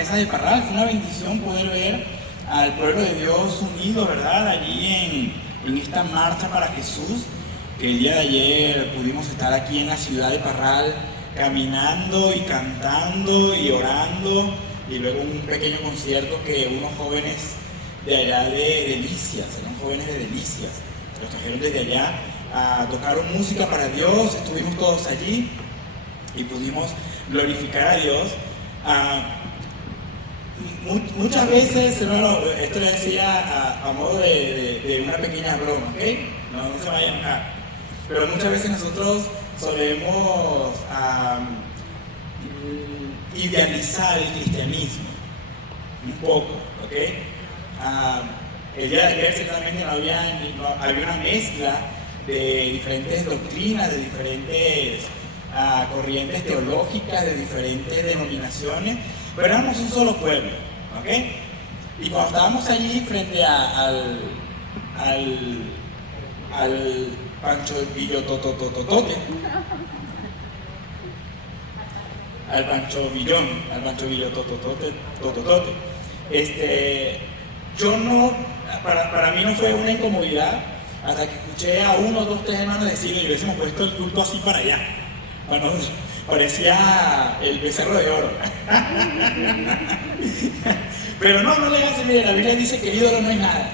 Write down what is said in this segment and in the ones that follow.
De Parral. Fue una bendición poder ver al pueblo de Dios unido, ¿verdad? Allí en esta marcha para Jesús, que el día de ayer pudimos estar aquí en la ciudad de Parral, caminando y cantando y orando, y luego un pequeño concierto que unos jóvenes de allá de Delicias, eran jóvenes de Delicias, los trajeron desde allá, tocaron música para Dios, estuvimos todos allí y pudimos glorificar a Dios. Muchas veces, hermano, esto le decía a modo de una pequeña broma, ¿ok? No se vayan a enojar. Pero muchas veces nosotros solemos idealizar el cristianismo, un poco, ¿ok? El día de ayer ciertamente había una mezcla de diferentes doctrinas, de diferentes corrientes teológicas, de diferentes denominaciones, pero éramos un solo pueblo, ¿ok? Y cuando estábamos allí frente al Pancho Villototototote, al Pancho Villotototote, yo no, para mí no fue una incomodidad hasta que escuché a uno, dos, tres hermanos decir que hubiésemos puesto el culto así para allá. Bueno, parecía el becerro de oro. Pero no le hace, mire, la Biblia dice que el ídolo no es nada.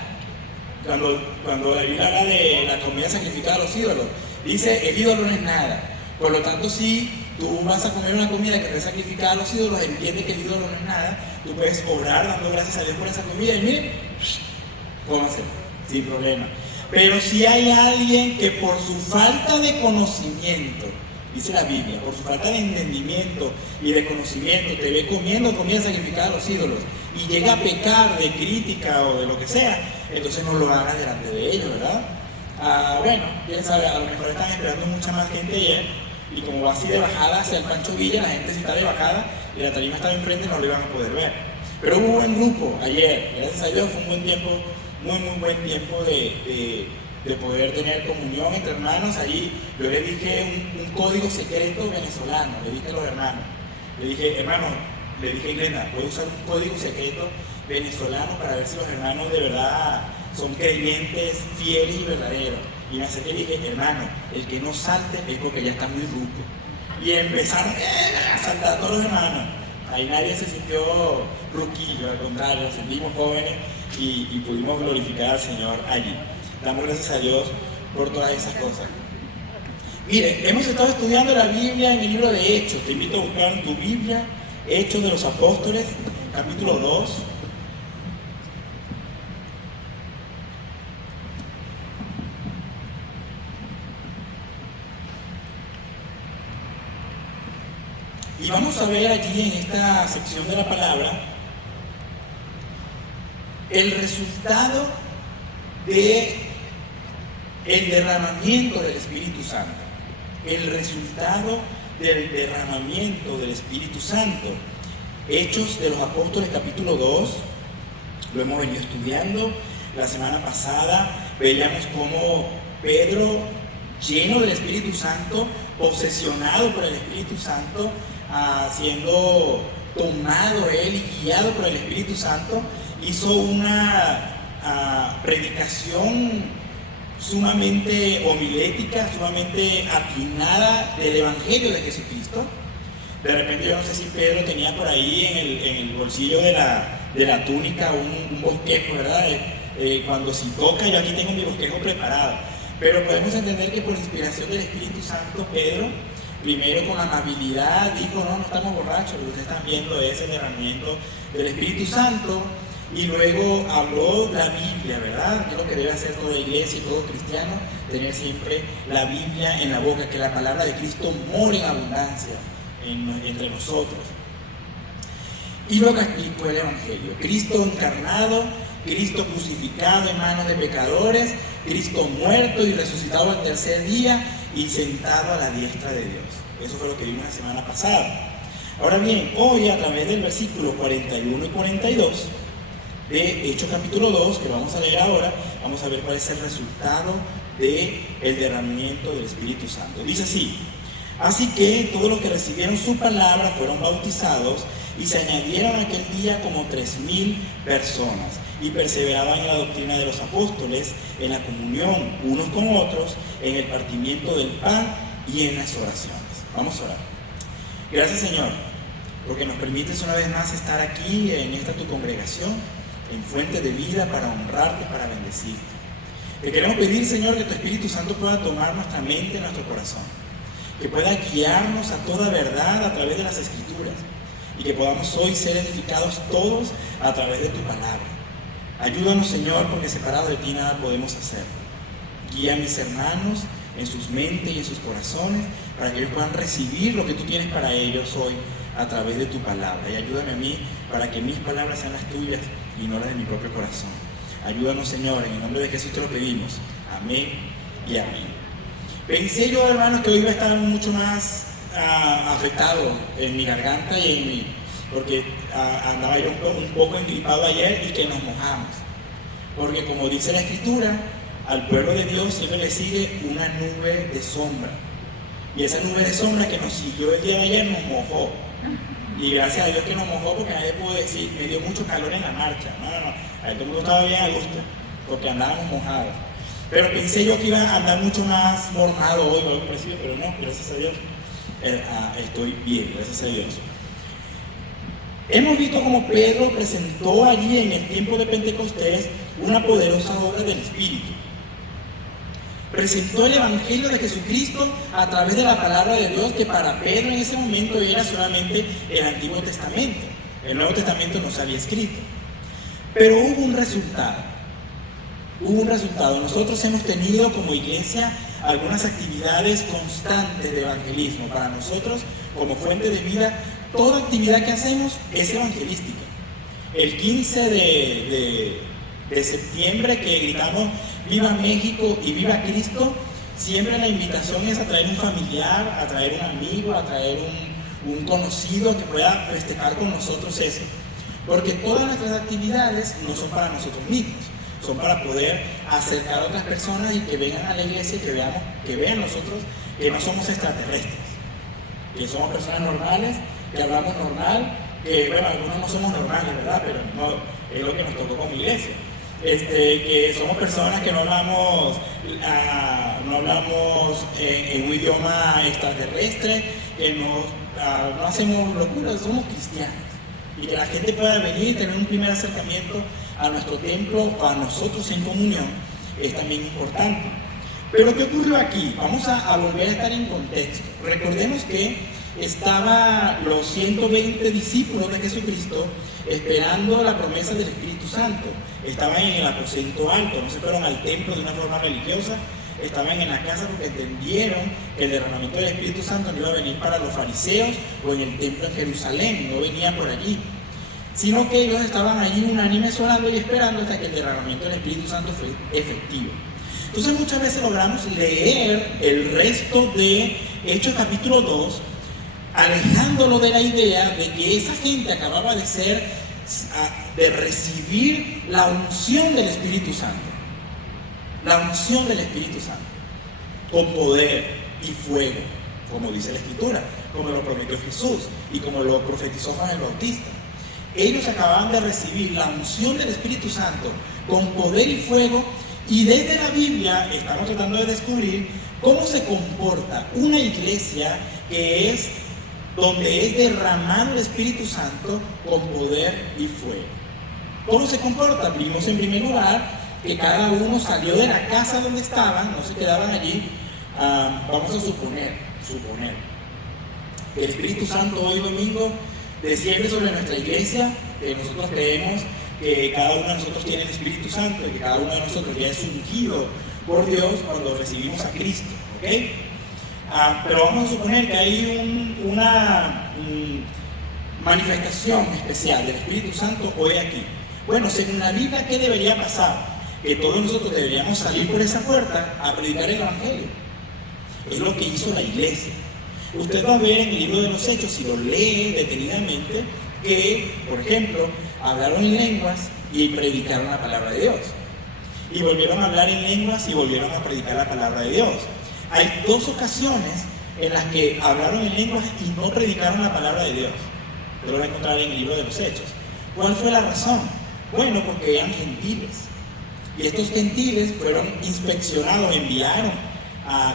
Cuando la Biblia habla de la comida sacrificada a los ídolos, dice el ídolo no es nada. Por lo tanto, si tú vas a comer una comida que esté sacrificada a los ídolos, entiende que el ídolo no es nada, tú puedes orar dando gracias a Dios por esa comida y mire, cómasela, sin problema. Pero si hay alguien que por su falta de conocimiento, dice la Biblia, por su falta de entendimiento y de conocimiento, te ve comiendo comida sacrificada a los ídolos y llega a pecar de crítica o de lo que sea, entonces no lo hagas delante de ellos, ¿verdad? Bueno, quién sabe, a lo mejor están esperando mucha más gente ayer y como va así de bajada hacia el Pancho Villa, la gente si está de bajada y la tarima estaba enfrente no lo iban a poder ver. Pero hubo un buen grupo ayer, gracias a Dios fue un buen tiempo, muy buen tiempo de poder tener comunión entre hermanos. Allí yo les dije un código secreto venezolano, le dije a los hermanos, le dije Glenda, voy a usar un código secreto venezolano para ver si los hermanos de verdad son creyentes, fieles y verdaderos. Y me acerqué y dije, hermano, el que no salte es porque ya está muy ruco. Y empezaron a saltar todos los hermanos. Ahí nadie se sintió ruquillo, al contrario, nos sentimos jóvenes y pudimos glorificar al Señor allí. Damos gracias a Dios por todas esas cosas. Mire, hemos estado estudiando la Biblia en el libro de Hechos. Te invito a buscar en tu Biblia, Hechos de los Apóstoles, capítulo 2. Y vamos a ver allí en esta sección de la palabra el resultado del derramamiento del Espíritu Santo. El resultado del derramamiento del Espíritu Santo. Hechos de los Apóstoles capítulo 2, lo hemos venido estudiando. La semana pasada veíamos cómo Pedro, lleno del Espíritu Santo, posesionado por el Espíritu Santo, siendo tomado él y guiado por el Espíritu Santo, hizo una predicación sumamente homilética, sumamente atinada del Evangelio de Jesucristo. De repente yo no sé si Pedro tenía por ahí en el bolsillo de la túnica un bosquejo, ¿verdad? Cuando se toca, yo aquí tengo mi bosquejo preparado. Pero podemos entender que por inspiración del Espíritu Santo, Pedro, primero con amabilidad, dijo, no estamos borrachos, lo que ustedes están viendo es el derramamiento del Espíritu Santo. Y luego habló la Biblia, ¿verdad? Que es lo que debe hacer toda iglesia y todo cristiano, tener siempre la Biblia en la boca, que la palabra de Cristo more en abundancia entre nosotros. Y luego explicó el Evangelio. Cristo encarnado, Cristo crucificado en manos de pecadores, Cristo muerto y resucitado al tercer día y sentado a la diestra de Dios. Eso fue lo que vimos la semana pasada. Ahora bien, hoy a través del versículo 41 y 42, de Hechos capítulo 2, que vamos a leer ahora, vamos a ver cuál es el resultado del derramamiento del Espíritu Santo. Dice así: así que todos los que recibieron su palabra fueron bautizados, y se añadieron aquel día como 3.000 personas, y perseveraban en la doctrina de los apóstoles, en la comunión unos con otros, en el partimiento del pan y en las oraciones. Vamos a orar. Gracias, Señor, porque nos permites una vez más estar aquí en esta tu congregación, en Fuente de Vida, para honrarte, para bendecirte. Te queremos pedir, Señor, que tu Espíritu Santo pueda tomar nuestra mente y nuestro corazón, que pueda guiarnos a toda verdad a través de las Escrituras, y que podamos hoy ser edificados todos a través de tu palabra. Ayúdanos, Señor, porque separados de ti nada podemos hacer. Guía a mis hermanos en sus mentes y en sus corazones, para que ellos puedan recibir lo que tú tienes para ellos hoy a través de tu palabra. Y ayúdame a mí para que mis palabras sean las tuyas y no las de mi propio corazón. Ayúdanos, Señor, en el nombre de Jesús te lo pedimos. Amén y amén. Pensé yo, hermanos, que hoy iba a estar mucho más afectado en mi garganta y en mi... porque andaba yo un poco engripado ayer y que nos mojamos. Porque como dice la Escritura, al pueblo de Dios siempre le sigue una nube de sombra. Y esa nube de sombra que nos siguió el día de ayer nos mojó. Y gracias a Dios que nos mojó, porque nadie pudo decir, me dio mucho calor en la marcha. No. Ahí todo el mundo estaba bien a gusto, porque andábamos mojados. Pero pensé yo que iba a andar mucho más mormado hoy, o algo parecido, pero no, gracias a Dios. Estoy bien, gracias a Dios. Hemos visto cómo Pedro presentó allí en el tiempo de Pentecostés una poderosa obra del Espíritu. Presentó el Evangelio de Jesucristo a través de la palabra de Dios, que para Pedro en ese momento era solamente el Antiguo Testamento. El Nuevo Testamento no se había escrito. Pero hubo un resultado. Nosotros hemos tenido como iglesia algunas actividades constantes de evangelismo. Para nosotros, como Fuente de Vida, toda actividad que hacemos es evangelística. El 15 de septiembre que gritamos ¡Viva México y viva Cristo!, siempre la invitación es a traer un familiar, a traer un amigo, a traer un conocido que pueda festejar con nosotros eso. Porque todas nuestras actividades no son para nosotros mismos, son para poder acercar a otras personas y que vengan a la iglesia y que vean nosotros que no somos extraterrestres, que somos personas normales, que hablamos normal, que bueno, algunos no somos normales, ¿verdad? Pero no, es lo que nos tocó como iglesia. Que somos personas que no hablamos en un idioma extraterrestre, que no hacemos locuras, somos cristianos. Y que la gente pueda venir y tener un primer acercamiento a nuestro templo o a nosotros en comunión es también importante. Pero ¿qué ocurrió aquí? Vamos a volver a estar en contexto. Recordemos que estaban los 120 discípulos de Jesucristo esperando la promesa del Espíritu Santo. Estaban en el aposento alto, no se fueron al templo de una forma religiosa, estaban en la casa porque entendieron que el derramamiento del Espíritu Santo no iba a venir para los fariseos o en el templo en Jerusalén, no venía por allí, sino que ellos estaban allí unánimes orando y esperando hasta que el derramamiento del Espíritu Santo fue efectivo. Entonces muchas veces logramos leer el resto de Hechos capítulo 2, alejándolo de la idea de que esa gente acababa de recibir la unción del Espíritu Santo. La unción del Espíritu Santo, con poder y fuego, como dice la Escritura, como lo prometió Jesús y como lo profetizó Juan el Bautista. Ellos acababan de recibir la unción del Espíritu Santo con poder y fuego, y desde la Biblia estamos tratando de descubrir cómo se comporta una iglesia que es donde es derramado el Espíritu Santo con poder y fuego. ¿Cómo se comporta? Vimos en primer lugar que cada uno salió de la casa donde estaban, no se quedaban allí. Vamos a suponer que el Espíritu Santo hoy domingo desciende sobre nuestra iglesia, que nosotros creemos que cada uno de nosotros tiene el Espíritu Santo y que cada uno de nosotros ya es ungido por Dios cuando recibimos a Cristo, ¿ok? Pero vamos a suponer que hay una manifestación especial del Espíritu Santo hoy aquí. Bueno, según la Biblia, ¿qué debería pasar? Que todos nosotros deberíamos salir por esa puerta a predicar el Evangelio. Es lo que hizo la iglesia. Usted va a ver en el libro de los Hechos, si lo lee detenidamente, que, por ejemplo, hablaron en lenguas y predicaron la palabra de Dios. Y volvieron a hablar en lenguas y volvieron a predicar la palabra de Dios. Hay 2 ocasiones en las que hablaron en lenguas y no predicaron la palabra de Dios. Usted lo va a encontrar en el libro de los Hechos. ¿Cuál fue la razón? Bueno, porque eran gentiles. Y estos gentiles fueron inspeccionados, enviaron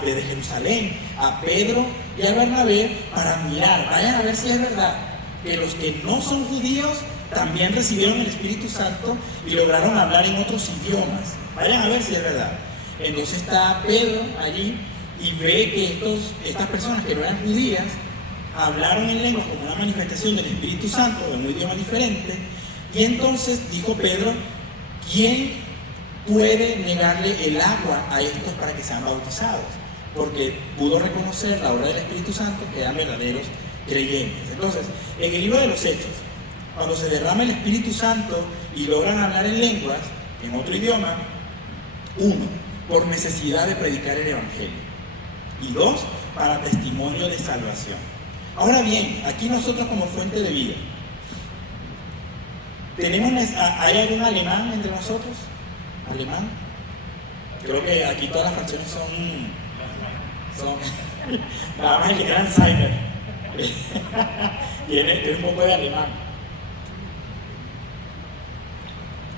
desde Jerusalén a Pedro y a Bernabé para mirar, vayan a ver si es verdad que los que no son judíos también recibieron el Espíritu Santo y lograron hablar en otros idiomas. Vayan a ver si es verdad. Entonces está Pedro allí y ve que estas personas que no eran judías hablaron en lenguas como una manifestación del Espíritu Santo en un idioma diferente. Y entonces dijo Pedro, ¿quién puede negarle el agua a estos para que sean bautizados? Porque pudo reconocer la obra del Espíritu Santo, que eran verdaderos creyentes. Entonces, en el libro de los Hechos, cuando se derrama el Espíritu Santo y logran hablar en lenguas, en otro idioma, uno, por necesidad de predicar el Evangelio, y dos, para testimonio de salvación. Ahora bien, aquí nosotros como fuente de vida, ¿hay algún alemán entre nosotros? ¿Alemán? Creo que aquí todas las fracciones son nada más el que tiene Alzheimer. tiene un poco de alemán.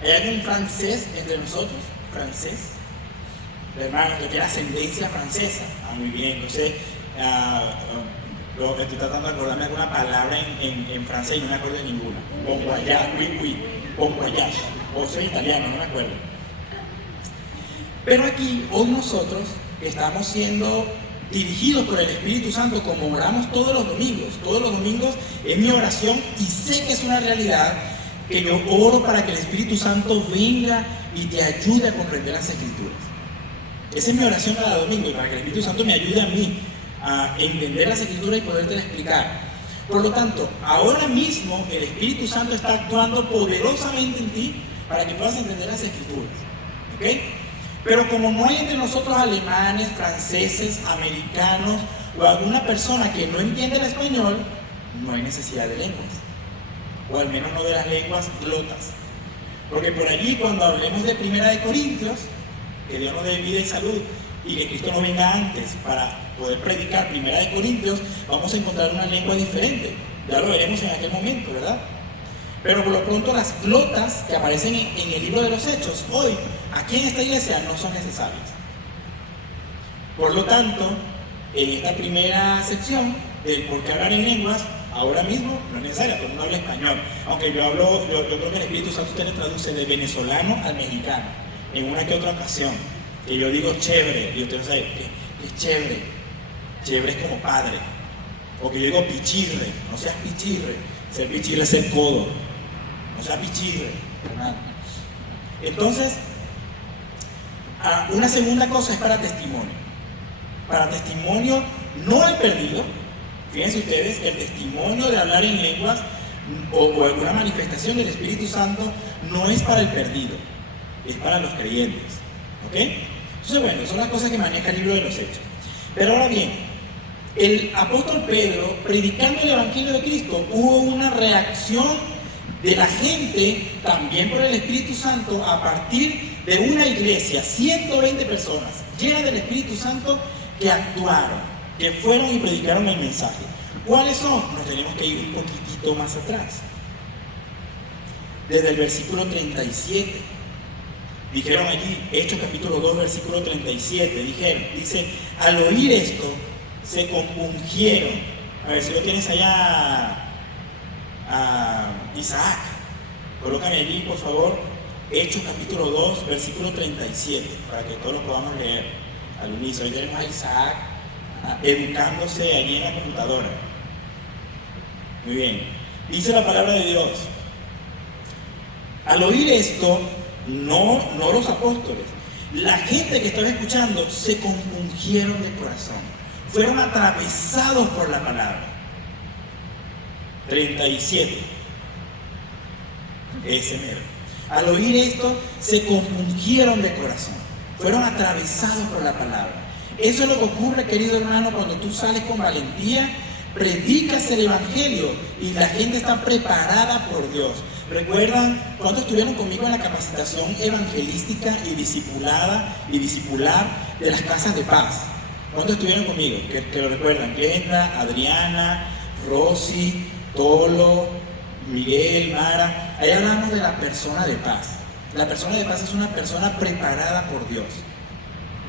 ¿Hay algún francés entre nosotros? ¿Francés? Hermano, que tiene ascendencia francesa. Muy bien, entonces estoy tratando de acordarme de alguna palabra en francés y no me acuerdo de ninguna. Bon voyage, bon voyage. O soy italiano, no me acuerdo. Pero aquí, hoy nosotros estamos siendo dirigidos por el Espíritu Santo como oramos todos los domingos. Todos los domingos es mi oración y sé que es una realidad que yo oro para que el Espíritu Santo venga y te ayude a comprender las Escrituras. Esa es mi oración cada domingo, para que el Espíritu Santo me ayude a mí a entender las Escrituras y podértela explicar. Por lo tanto, ahora mismo el Espíritu Santo está actuando poderosamente en ti para que puedas entender las Escrituras. ¿Ok? Pero como no hay entre nosotros alemanes, franceses, americanos o alguna persona que no entiende el español, no hay necesidad de lenguas. O al menos no de las lenguas glotas. Porque por allí cuando hablemos de 1 de Corintios, que Dios nos dé vida y salud y que Cristo no venga antes para poder predicar 1 de Corintios, vamos a encontrar una lengua diferente. Ya lo veremos en aquel momento, ¿verdad? Pero por lo pronto las glotas que aparecen en el libro de los Hechos, hoy, aquí en esta iglesia, no son necesarias. Por lo tanto, en esta primera sección del por qué hablar en lenguas, ahora mismo no es necesario, todo el mundo habla español. Aunque yo creo que el Espíritu Santo usted le traduce de venezolano al mexicano, en una que otra ocasión. Que yo digo chévere, y usted no sabe, ¿qué es chévere? Chévere es como padre. O que yo digo pichirre, no seas pichirre. Ser pichirre es ser codo. No seas pichirre, hermano. Entonces, una segunda cosa es para testimonio. Para testimonio no al perdido. Fíjense ustedes, el testimonio de hablar en lenguas o alguna manifestación del Espíritu Santo no es para el perdido, es para los creyentes. ¿Ok? Entonces, bueno, son las cosas que maneja el libro de los Hechos. Pero ahora bien, el apóstol Pedro, predicando el Evangelio de Cristo, hubo una reacción de la gente, también por el Espíritu Santo, a partir de una iglesia, 120 personas, llenas del Espíritu Santo, que actuaron, que fueron y predicaron el mensaje. ¿Cuáles son? Nos tenemos que ir un poquitito más atrás. Desde el versículo 37. Dijeron allí, Hechos capítulo 2, versículo 37, dice, al oír esto, se compungieron. A ver si lo tienes allá, Isaac. Colócame allí, por favor, Hechos capítulo 2, versículo 37, para que todos lo podamos leer al inicio. Hoy tenemos a Isaac educándose allí en la computadora. Muy bien. Dice la palabra de Dios. Al oír esto, no los apóstoles, la gente que estaba escuchando se compungieron de corazón, fueron atravesados por la palabra. 37. Ese mero. Al oír esto, se compungieron de corazón, fueron atravesados por la palabra. Eso es lo que ocurre, querido hermano, cuando tú sales con valentía, predicas el Evangelio y la gente está preparada por Dios. ¿Recuerdan cuántos estuvieron conmigo en la capacitación evangelística y discipular de las casas de paz? ¿Cuántos estuvieron conmigo? Que lo recuerdan. Glenda, Adriana, Rosy, Tolo, Miguel, Mara, ahí hablamos de la persona de paz. La persona de paz es una persona preparada por Dios.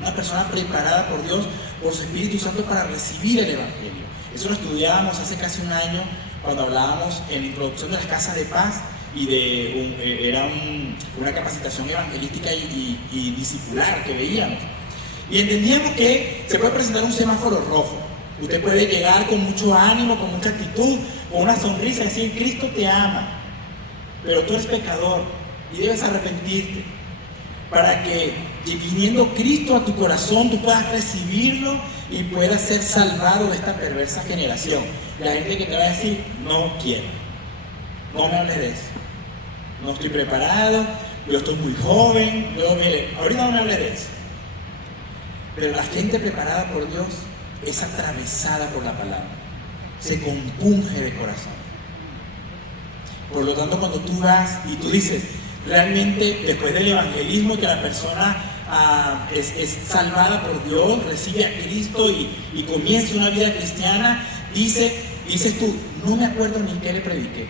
Una persona preparada por Dios, por su Espíritu Santo para recibir el Evangelio. Eso lo estudiábamos hace casi un año cuando hablábamos en la introducción de las casas de paz y era una capacitación evangelística y discipular que veíamos. Y entendíamos que se puede presentar un semáforo rojo. Usted puede llegar con mucho ánimo, con mucha actitud, con una sonrisa y decir: Cristo te ama, pero tú eres pecador y debes arrepentirte, para que viniendo Cristo a tu corazón tú puedas recibirlo y puedas ser salvado de esta perversa generación. La gente que te va a decir: no quiero, no me hables de eso, no estoy preparado, yo estoy muy joven, mire, ahorita no me hables de eso. Pero la gente preparada por Dios es atravesada por la palabra, se compunge de corazón. Por lo tanto, cuando tú vas y tú dices, realmente después del evangelismo, que la persona es salvada por Dios, recibe a Cristo y comienza una vida cristiana, dices tú: no me acuerdo ni qué le prediqué,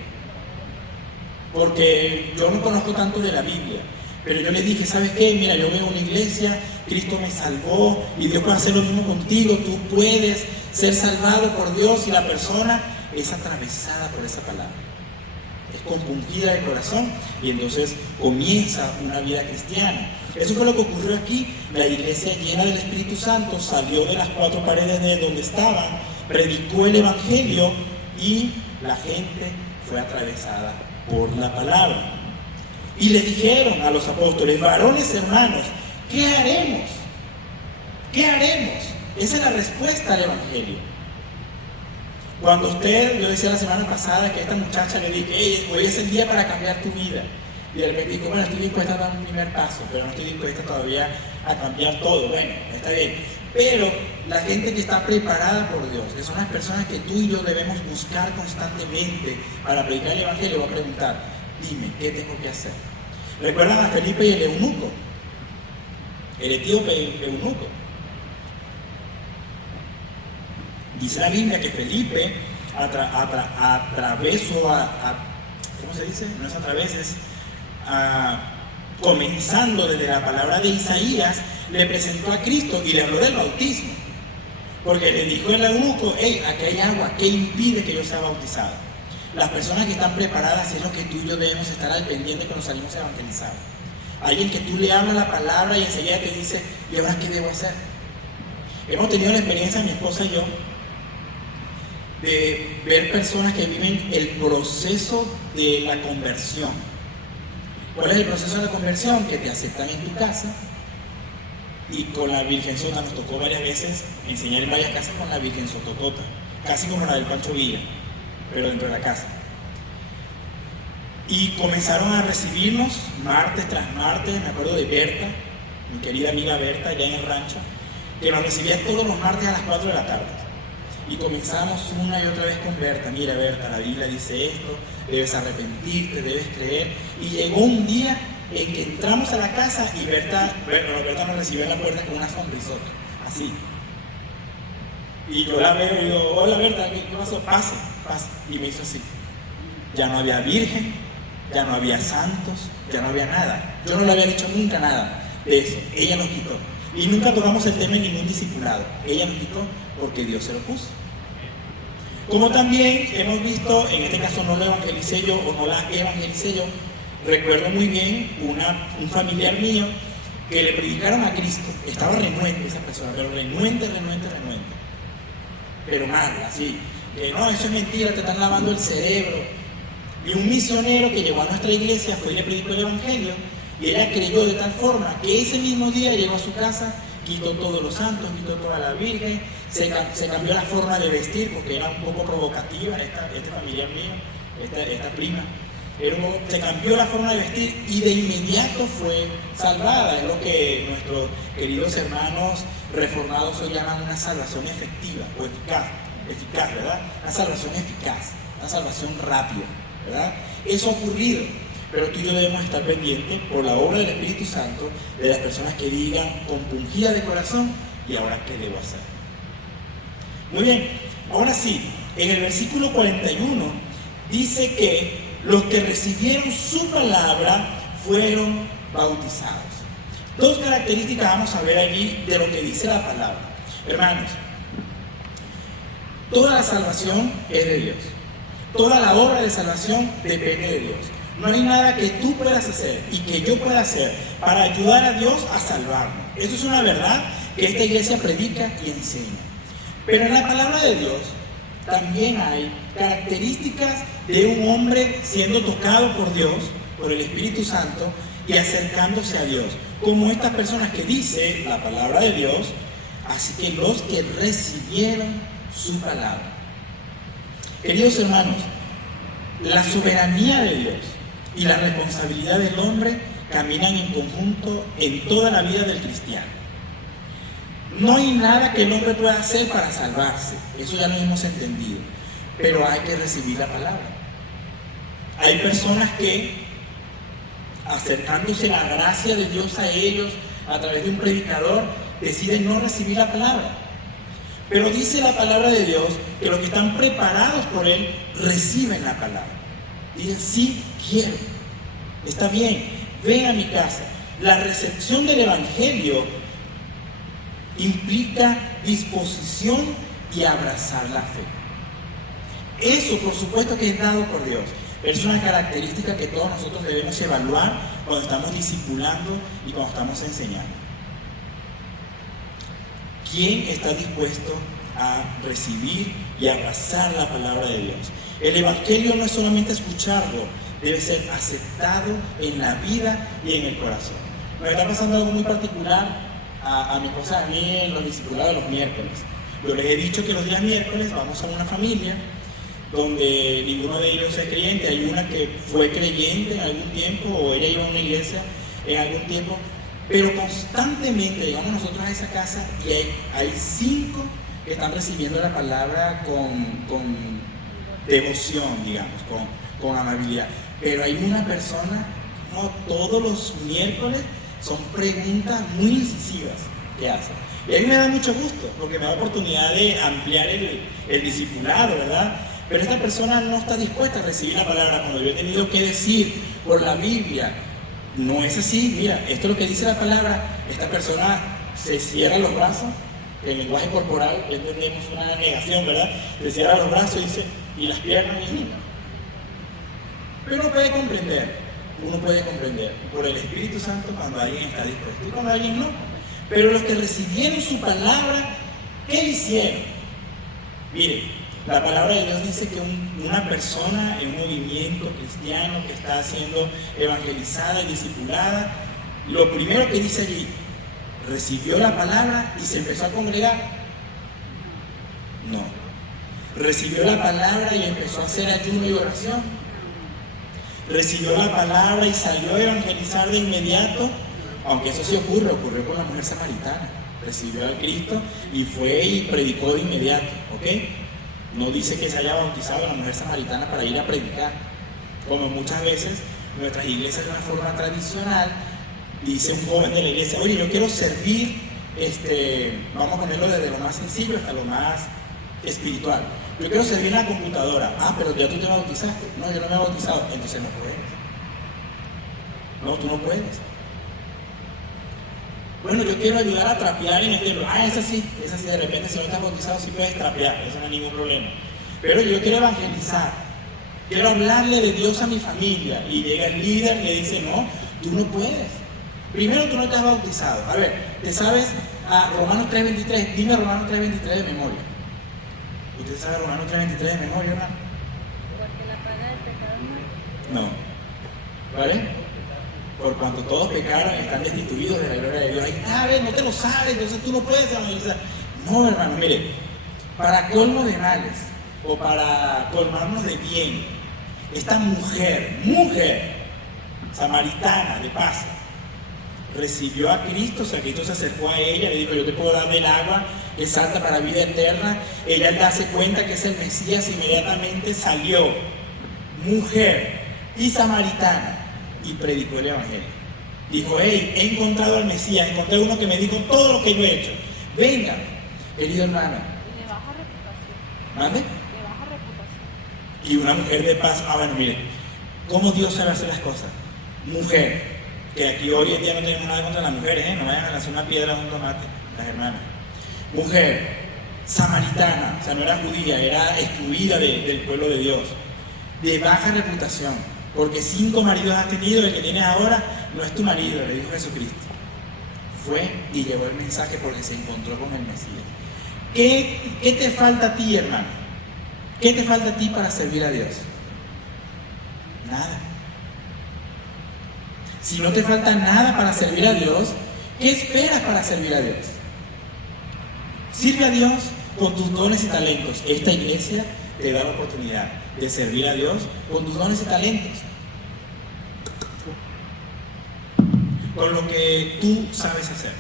porque yo no conozco tanto de la Biblia, pero yo le dije: ¿sabes qué? Mira, yo veo una iglesia, Cristo me salvó y Dios puede hacer lo mismo contigo, tú puedes ser salvado por Dios. Y la persona es atravesada por esa palabra, es compungida de corazón y entonces comienza una vida cristiana. Eso fue lo que ocurrió aquí. La iglesia, llena del Espíritu Santo, salió de las cuatro paredes de donde estaban, predicó el Evangelio y la gente fue atravesada por la palabra. Y le dijeron a los apóstoles: varones hermanos, ¿qué haremos? ¿Qué haremos? Esa es la respuesta al Evangelio. Cuando yo decía la semana pasada que a esta muchacha le dije: hey, hoy es el día para cambiar tu vida. Y de repente dijo: bueno, estoy dispuesta a dar un primer paso, pero no estoy dispuesta todavía a cambiar todo. Bueno, está bien. Pero la gente que está preparada por Dios, que son las personas que tú y yo debemos buscar constantemente para predicar el Evangelio, va a preguntar: dime, ¿qué tengo que hacer? ¿Recuerdan a Felipe y el eunuco? El etíope eunuco. Dice la Biblia que Felipe, ¿cómo se dice? No es a través, es comenzando desde la palabra de Isaías, le presentó a Cristo y le habló del bautismo. Porque le dijo el eunuco: hey, aquí hay agua, ¿qué impide que yo sea bautizado? Las personas que están preparadas es lo que tú y yo debemos estar al pendiente cuando salimos a evangelizar. Alguien que tú le hablas la palabra y enseguida te dice: ¿y ahora qué debo hacer? Hemos tenido la experiencia, mi esposa y yo, de ver personas que viven el proceso de la conversión. ¿Cuál es el proceso de la conversión? Que te aceptan en tu casa. Y con la Virgen Sota nos tocó varias veces enseñar en varias casas con la Virgen Sototota, casi como la del Pancho Villa, pero dentro de la casa. Y comenzaron a recibirnos martes tras martes. Me acuerdo de Berta, mi querida amiga Berta, allá en el rancho, que nos recibía todos los martes a las 4 de la tarde. Y comenzamos una y otra vez con Berta: mira, Berta, la Biblia dice esto, debes arrepentirte, debes creer. Y llegó un día en que entramos a la casa y Berta nos recibió en la puerta con una sonrisota, así. Y yo la veo y digo: hola Berta, ¿qué pasó? Pase. Y me hizo así. Ya no había virgen, ya no había santos, ya no había nada. Yo no le había dicho nunca nada de eso. Ella nos quitó. Y nunca tocamos el tema en ningún discipulado. Ella nos quitó porque Dios se lo puso. Como también hemos visto, en este caso no la evangelicé yo o no la evangelicé yo, recuerdo muy bien un familiar mío que le predicaron a Cristo. Estaba renuente esa persona, pero renuente. Pero mal, así. Que no, eso es mentira, te están lavando el cerebro. Y un misionero que llegó a nuestra iglesia fue y le predicó el Evangelio, y ella creyó de tal forma que ese mismo día llegó a su casa, quitó todos los santos, quitó toda la Virgen, se cambió la forma de vestir porque era un poco provocativa este familiar mío, esta prima. Se cambió la forma de vestir y de inmediato fue salvada. Es lo que nuestros queridos hermanos reformados hoy llaman una salvación efectiva o eficaz, ¿verdad? Una salvación eficaz, una salvación rápida, ¿verdad? Eso ha ocurrido, pero tú y yo debemos estar pendientes por la obra del Espíritu Santo de las personas que digan compungidas de corazón: ¿y ahora qué debo hacer? Muy bien, ahora sí, en el versículo 41 dice que los que recibieron su palabra fueron bautizados. Dos características vamos a ver allí de lo que dice la palabra. Hermanos, toda la salvación es de Dios. Toda la obra de salvación depende de Dios. No hay nada que tú puedas hacer y que yo pueda hacer para ayudar a Dios a salvarnos. Eso es una verdad que esta iglesia predica y enseña. Pero en la palabra de Dios también hay características de un hombre siendo tocado por Dios, por el Espíritu Santo, y acercándose a Dios. Como estas personas que dice la palabra de Dios, así que los que recibieron su palabra. Queridos hermanos, la soberanía de Dios y la responsabilidad del hombre caminan en conjunto en toda la vida del cristiano. No hay nada que el hombre pueda hacer para salvarse, eso ya lo hemos entendido, pero hay que recibir la palabra. Hay personas que, acercándose a la gracia de Dios a ellos a través de un predicador, deciden no recibir la palabra. Pero dice la palabra de Dios que los que están preparados por Él reciben la palabra. Dicen, sí, quiero, está bien, ven a mi casa. La recepción del Evangelio implica disposición y abrazar la fe. Eso, por supuesto, que es dado por Dios. Pero es una característica que todos nosotros debemos evaluar cuando estamos discipulando y cuando estamos enseñando. ¿Quién está dispuesto a recibir y abrazar la palabra de Dios? El Evangelio no es solamente escucharlo, debe ser aceptado en la vida y en el corazón. Me está pasando algo muy particular a mi esposa, a mí en los discipulados de los miércoles. Yo les he dicho que los días miércoles vamos a una familia donde ninguno de ellos es creyente. Hay una que fue creyente en algún tiempo, o ella iba a una iglesia en algún tiempo, pero constantemente llegamos nosotros a esa casa y hay 5 que están recibiendo la palabra con devoción, digamos, con amabilidad. Pero hay una persona, no, todos los miércoles son preguntas muy incisivas que hacen. Y a mí me da mucho gusto, porque me da oportunidad de ampliar el discipulado, ¿verdad? Pero esta persona no está dispuesta a recibir la palabra cuando yo he tenido que decir por la Biblia. No es así, mira, esto es lo que dice la palabra. Esta persona se cierra los brazos, en lenguaje corporal entendemos una negación, ¿verdad? Se cierra los brazos y dice, y las piernas, pero uno puede comprender por el Espíritu Santo cuando alguien está dispuesto y cuando alguien no. Pero los que recibieron su palabra, ¿qué hicieron? Mire, la palabra de Dios dice que una persona en un movimiento cristiano que está siendo evangelizada y discipulada, lo primero que dice allí, recibió la palabra y se empezó a congregar. No. Recibió la palabra y empezó a hacer ayuno y oración. Recibió la palabra y salió a evangelizar de inmediato, aunque eso sí ocurrió con la mujer samaritana. Recibió a Cristo y fue y predicó de inmediato, ¿ok? No dice que se haya bautizado a la mujer samaritana para ir a predicar, como muchas veces nuestras iglesias de una forma tradicional. Dice un joven de la iglesia, oye, yo quiero servir, vamos a ponerlo desde lo más sencillo hasta lo más espiritual. Yo quiero servir en la computadora. Ah, pero ya tú te bautizaste. No, yo no me he bautizado. Entonces no puedes. No, tú no puedes. Bueno, yo quiero ayudar a trapear en el templo. Ah, es así, de repente si no estás bautizado sí puedes trapear, eso no hay ningún problema. Pero yo quiero evangelizar, quiero hablarle de Dios a mi familia. Y llega el líder y le dice, no, tú no puedes. Primero tú no te has bautizado. A ver, ¿te sabes a Romanos 3.23? Dime Romanos 3.23 de memoria. ¿Usted sabe Romanos 3.23 de memoria, hermano? Porque la paga del pecado es muerte. No. ¿Vale? Por cuanto todos pecaron, están destituidos de la gloria de Dios. Ahí está, ¿ves? No te lo sabes, entonces tú no puedes evangelizar. No, hermano, mire, para colmo de males, o para colmarnos de bien, esta mujer samaritana de paz, recibió a Cristo, o sea, Cristo se acercó a ella, le dijo, yo te puedo dar del agua, es santa para vida eterna. Ella al darse cuenta que es el Mesías, inmediatamente salió, mujer y samaritana, y predicó el Evangelio. Dijo, hey, he encontrado al Mesías, encontré uno que me dijo todo lo que yo he hecho. Venga, querido hermano. Y le baja reputación. ¿Mande? Le baja reputación. y una mujer de paz. Bueno, miren, ¿cómo Dios sabe hacer las cosas? Mujer, que aquí hoy en día no tenemos nada contra las mujeres, no vayan a lanzar una piedra a un tomate, las hermanas. Mujer, samaritana, o sea, no era judía, era excluida del pueblo de Dios, de baja reputación, porque 5 maridos has tenido, el que tienes ahora no es tu marido, le dijo Jesucristo. Fue y llevó el mensaje porque se encontró con el Mesías. ¿Qué te falta a ti, hermano? ¿Qué te falta a ti para servir a Dios? Nada. Si no te falta nada para servir a Dios, ¿qué esperas para servir a Dios? Sirve a Dios con tus dones y talentos. Esta iglesia te da la oportunidad de servir a Dios con tus dones y talentos, con lo que tú sabes hacer.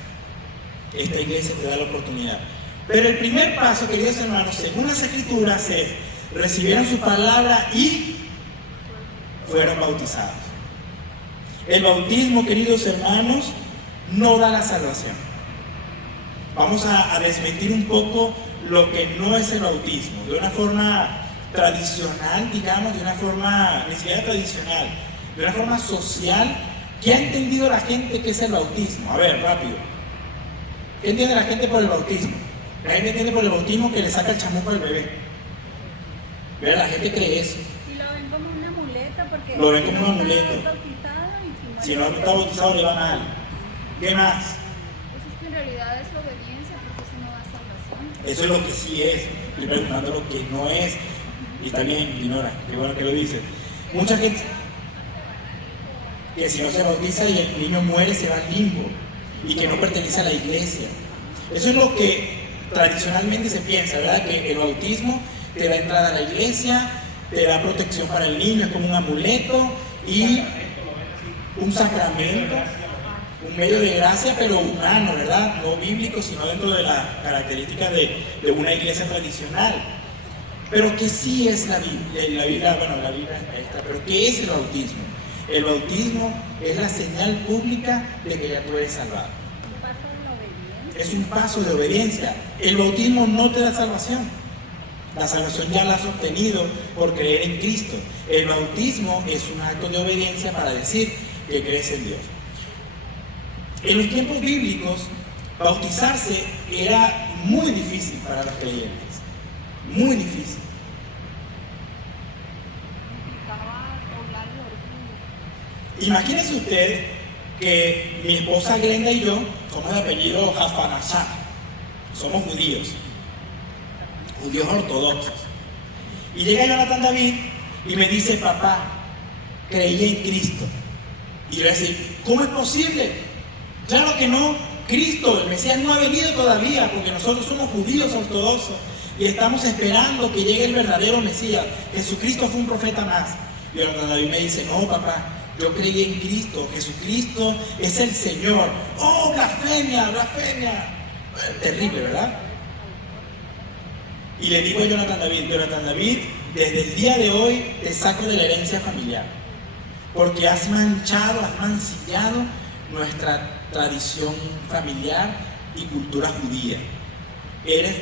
Esta iglesia te da la oportunidad. Pero el primer paso, queridos hermanos, según las Escrituras, es: recibieron su palabra y fueron bautizados. El bautismo, queridos hermanos, no da la salvación. Vamos a desmentir un poco lo que no es el bautismo, de una forma tradicional, digamos, de una forma ni siquiera tradicional, de una forma social. ¿Qué ha entendido la gente que es el bautismo? A ver, rápido. ¿Qué entiende la gente por el bautismo? La gente entiende por el bautismo que le saca el chamuco al bebé. Mira, la gente cree eso. Y lo ven como una muleta, porque lo ven como una muleta. Si no está bautizado le va mal. ¿Qué más? Pues es que en realidad es obediencia, porque eso no da salvación. Eso es lo que sí es. Estoy preguntando lo que no es. Y está bien, ignora. Qué bueno que lo dice. Mucha gente que si no se bautiza y el niño muere, se va al limbo y que no pertenece a la iglesia. Eso es lo que tradicionalmente se piensa, ¿verdad? Que el bautismo te da entrada a la iglesia, te da protección para el niño, es como un amuleto y un sacramento, un medio de gracia, pero humano, ¿verdad? No bíblico, sino dentro de las características de una iglesia tradicional. Pero ¿qué sí es la Biblia? La Biblia es esta, pero ¿qué es el bautismo? El bautismo es la señal pública de que ya tú eres salvado. Es un paso de obediencia. El bautismo no te da salvación. La salvación ya la has obtenido por creer en Cristo. El bautismo es un acto de obediencia para decir que crees en Dios. En los tiempos bíblicos, bautizarse era muy difícil para los creyentes. Muy difícil. Imagínese usted que mi esposa Glenda y yo somos de apellido Hafanashah, somos judíos ortodoxos. Y llega Jonathan David y me dice: papá, creí en Cristo. Y yo le voy a decir: ¿cómo es posible? Claro que no, Cristo, el Mesías, no ha venido todavía, porque nosotros somos judíos ortodoxos y estamos esperando que llegue el verdadero Mesías. Jesucristo fue un profeta más. Y Jonathan David me dice: no, papá, yo creí en Cristo, Jesucristo es el Señor. ¡Oh, blasfemia, blasfemia! Terrible, ¿verdad? Y le digo a Jonathan David, desde el día de hoy te saco de la herencia familiar, porque has manchado, has mancillado nuestra tradición familiar y cultura judía. Eres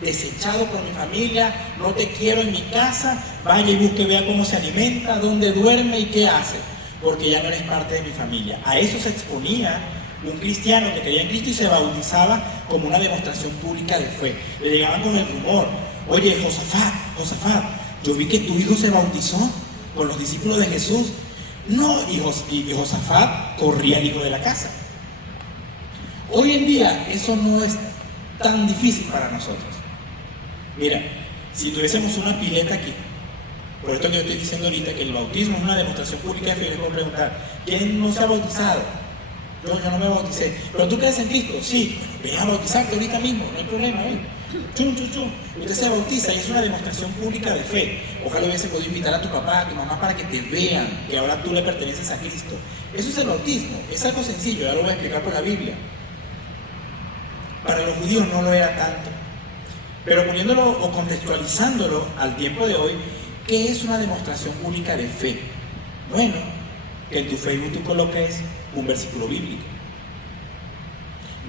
desechado por mi familia, no te quiero en mi casa, vaya y busque, vea cómo se alimenta, dónde duerme y qué hace, porque ya no eres parte de mi familia. A eso se exponía un cristiano que creía en Cristo y se bautizaba como una demostración pública de fe. Le llegaban con el rumor: oye, Josafat, yo vi que tu hijo se bautizó con los discípulos de Jesús. No, y Josafat corría el hijo de la casa. Hoy en día eso no es tan difícil para nosotros. Mira, si tuviésemos una pileta aquí, por esto que yo estoy diciendo ahorita, que el bautismo es una demostración pública de fe, les puedo preguntar: ¿quién no se ha bautizado? Yo no me bauticé. ¿Pero tú crees en Cristo? Sí. Ve a bautizarte ahorita mismo, no hay problema. Usted se bautiza y es una demostración pública de fe. Ojalá hubiese podido invitar a tu papá, a tu mamá, para que te vean que ahora tú le perteneces a Cristo. Eso es el bautismo. Es algo sencillo, ya lo voy a explicar por la Biblia. Para los judíos no lo era tanto. Pero poniéndolo o contextualizándolo al tiempo de hoy, ¿qué es una demostración pública de fe? Bueno, que en tu Facebook tú coloques un versículo bíblico.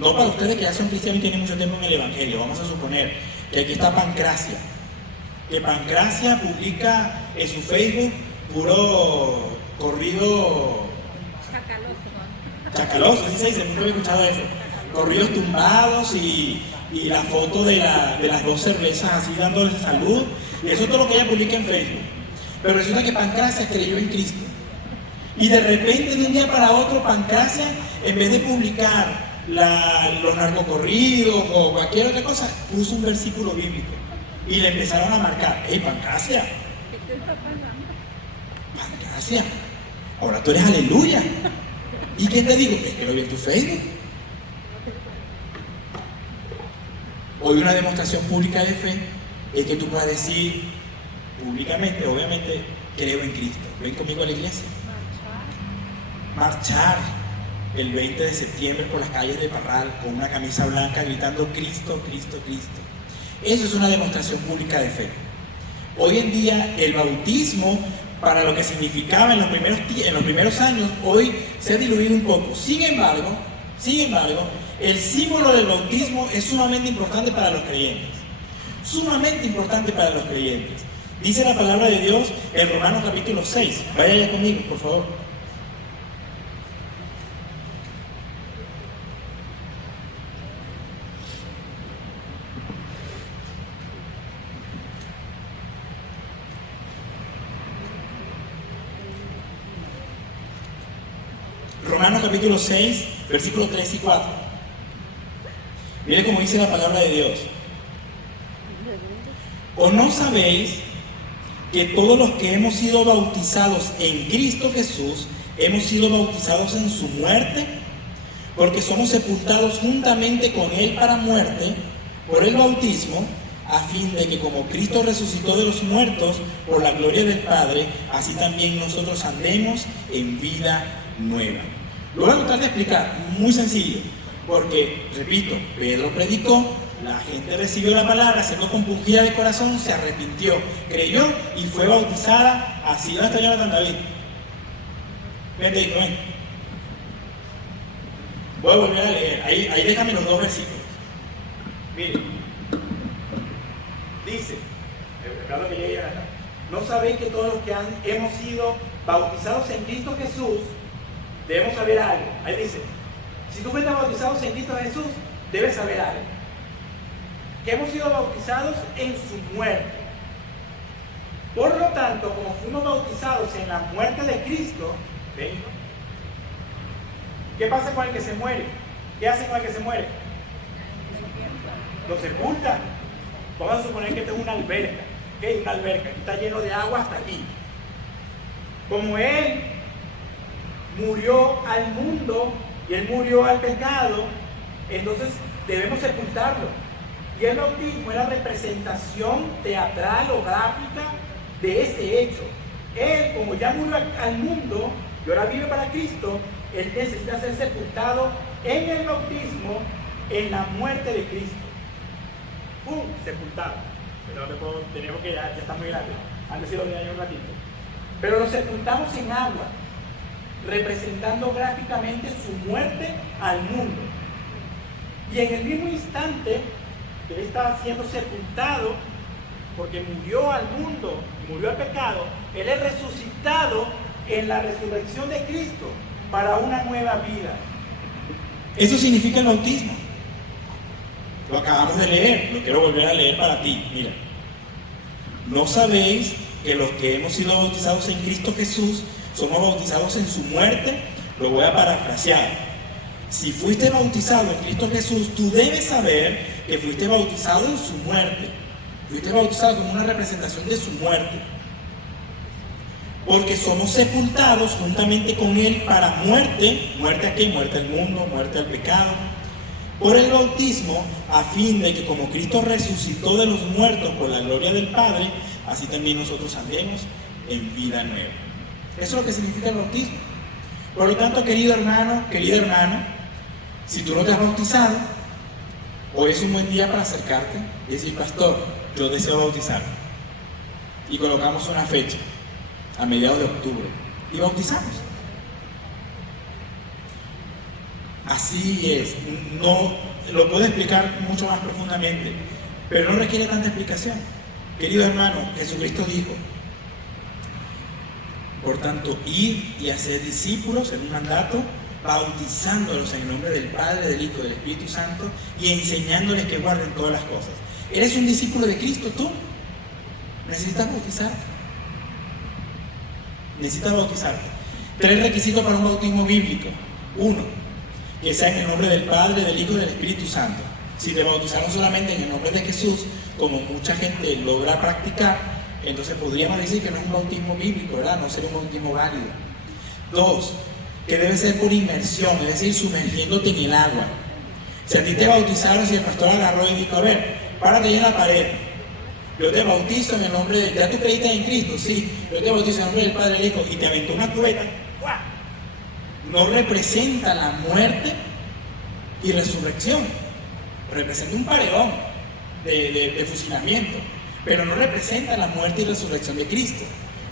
No para ustedes que ya son cristianos y tienen mucho tiempo en el Evangelio. Vamos a suponer que aquí está Pancracia, que Pancracia publica en su Facebook puro corrido chacaloso, ¿sí se dice? Nunca había escuchado eso. Corridos tumbados y la foto de las dos cervezas así dándole salud. Y eso es todo lo que ella publica en Facebook. Pero resulta que Pancracia creyó en Cristo. Y de repente, de un día para otro, Pancracia, en vez de publicar los narcocorridos o cualquier otra cosa, puso un versículo bíblico. Y le empezaron a marcar: hey, Pancracia, Pancracia, ahora tú eres aleluya. ¿Y qué te digo? Es que lo vi en tu Facebook. Hoy una demostración pública de fe es que tú puedas decir públicamente, obviamente, creo en Cristo. Ven conmigo a la iglesia. Marchar el 20 de septiembre por las calles de Parral con una camisa blanca gritando Cristo, Cristo, Cristo. Eso es una demostración pública de fe. Hoy en día el bautismo, para lo que significaba en los primeros años, hoy se ha diluido un poco. Sin embargo, el símbolo del bautismo es sumamente importante para los creyentes. Sumamente importante para los creyentes. Dice la palabra de Dios en Romanos capítulo 6. Vaya ya conmigo, por favor. Romanos capítulo 6, versículos 3 y 4. Mire cómo dice la palabra de Dios. ¿O no sabéis que todos los que hemos sido bautizados en Cristo Jesús, hemos sido bautizados en su muerte? Porque somos sepultados juntamente con Él para muerte por el bautismo, a fin de que como Cristo resucitó de los muertos por la gloria del Padre, así también nosotros andemos en vida nueva. Lo voy a tratar de explicar, muy sencillo, porque, repito, Pedro predicó, la gente recibió la palabra, siendo compungida de corazón, se arrepintió, creyó y fue bautizada. Así va hasta Jonathan David. Vente, ven. Voy a volver a leer, ahí déjame los dos versículos. Miren, dice, lo que llegue acá. ¿No sabéis que todos los que hemos sido bautizados en Cristo Jesús, debemos saber algo? Ahí dice, si tú fuiste bautizados en Cristo Jesús, debes saber algo. Que hemos sido bautizados en su muerte. Por lo tanto, como fuimos bautizados en la muerte de Cristo, ¿ven? ¿Qué pasa con el que se muere? ¿Qué hace con el que se muere? Lo sepultan. Vamos a suponer que esta es una alberca. ¿Okay? Una alberca que está lleno de agua hasta aquí. Como Él murió al mundo y Él murió al pecado, entonces debemos sepultarlo. Y el bautismo es la representación teatral o gráfica de ese hecho. Él, como ya murió al mundo y ahora vive para Cristo, Él necesita ser sepultado en el bautismo, en la muerte de Cristo. ¡Pum! Sepultado. Pero tenemos que ya está muy grande. Antes sí lo veía yo un ratito. Pero lo sepultamos en agua, representando gráficamente su muerte al mundo. Y en el mismo instante que Él estaba siendo sepultado, porque murió al mundo, murió al pecado, Él es resucitado en la resurrección de Cristo para una nueva vida. Eso significa el bautismo. Lo acabamos de leer, lo quiero volver a leer para ti. Mira, ¿no sabéis que los que hemos sido bautizados en Cristo Jesús somos bautizados en su muerte? Lo voy a parafrasear. Si fuiste bautizado en Cristo Jesús, tú debes saber que fuiste bautizado en su muerte. Fuiste bautizado como una representación de su muerte. Porque somos sepultados juntamente con Él para muerte. ¿Muerte a qué? Muerte al mundo, muerte al pecado. Por el bautismo, a fin de que como Cristo resucitó de los muertos por la gloria del Padre, así también nosotros andemos en vida nueva. Eso es lo que significa el bautismo. Por lo tanto, querido hermano, querida hermana, si tú no te has bautizado, hoy es un buen día para acercarte y decir: pastor, yo deseo bautizarme. Y colocamos una fecha, a mediados de octubre, y bautizamos. Así es, no lo puedo explicar mucho más profundamente, pero no requiere tanta explicación. Querido hermano, Jesucristo dijo: Por tanto, ir y hacer discípulos en un mandato, bautizándolos en el nombre del Padre, del Hijo y del Espíritu Santo y enseñándoles que guarden todas las cosas. ¿Eres un discípulo de Cristo tú? ¿Necesitas bautizarte? Necesitas bautizarte. 3 requisitos para un bautismo bíblico. 1, que sea en el nombre del Padre, del Hijo y del Espíritu Santo. Si te bautizaron solamente en el nombre de Jesús, como mucha gente logra practicar, entonces podríamos decir que no es un bautismo bíblico, ¿verdad? No sería un bautismo válido. 2, que debe ser por inmersión, es decir, sumergiéndote en el agua. Si a ti te bautizaron, si el pastor agarró y dijo, a ver, párate ahí en la pared, yo te bautizo en el nombre de... ¿Ya tú creíste en Cristo? Sí, yo te bautizo en el nombre del Padre, del Hijo, y te aventó una cubeta, no representa la muerte y resurrección, representa un paredón de fusilamiento, pero no representa la muerte y resurrección de Cristo.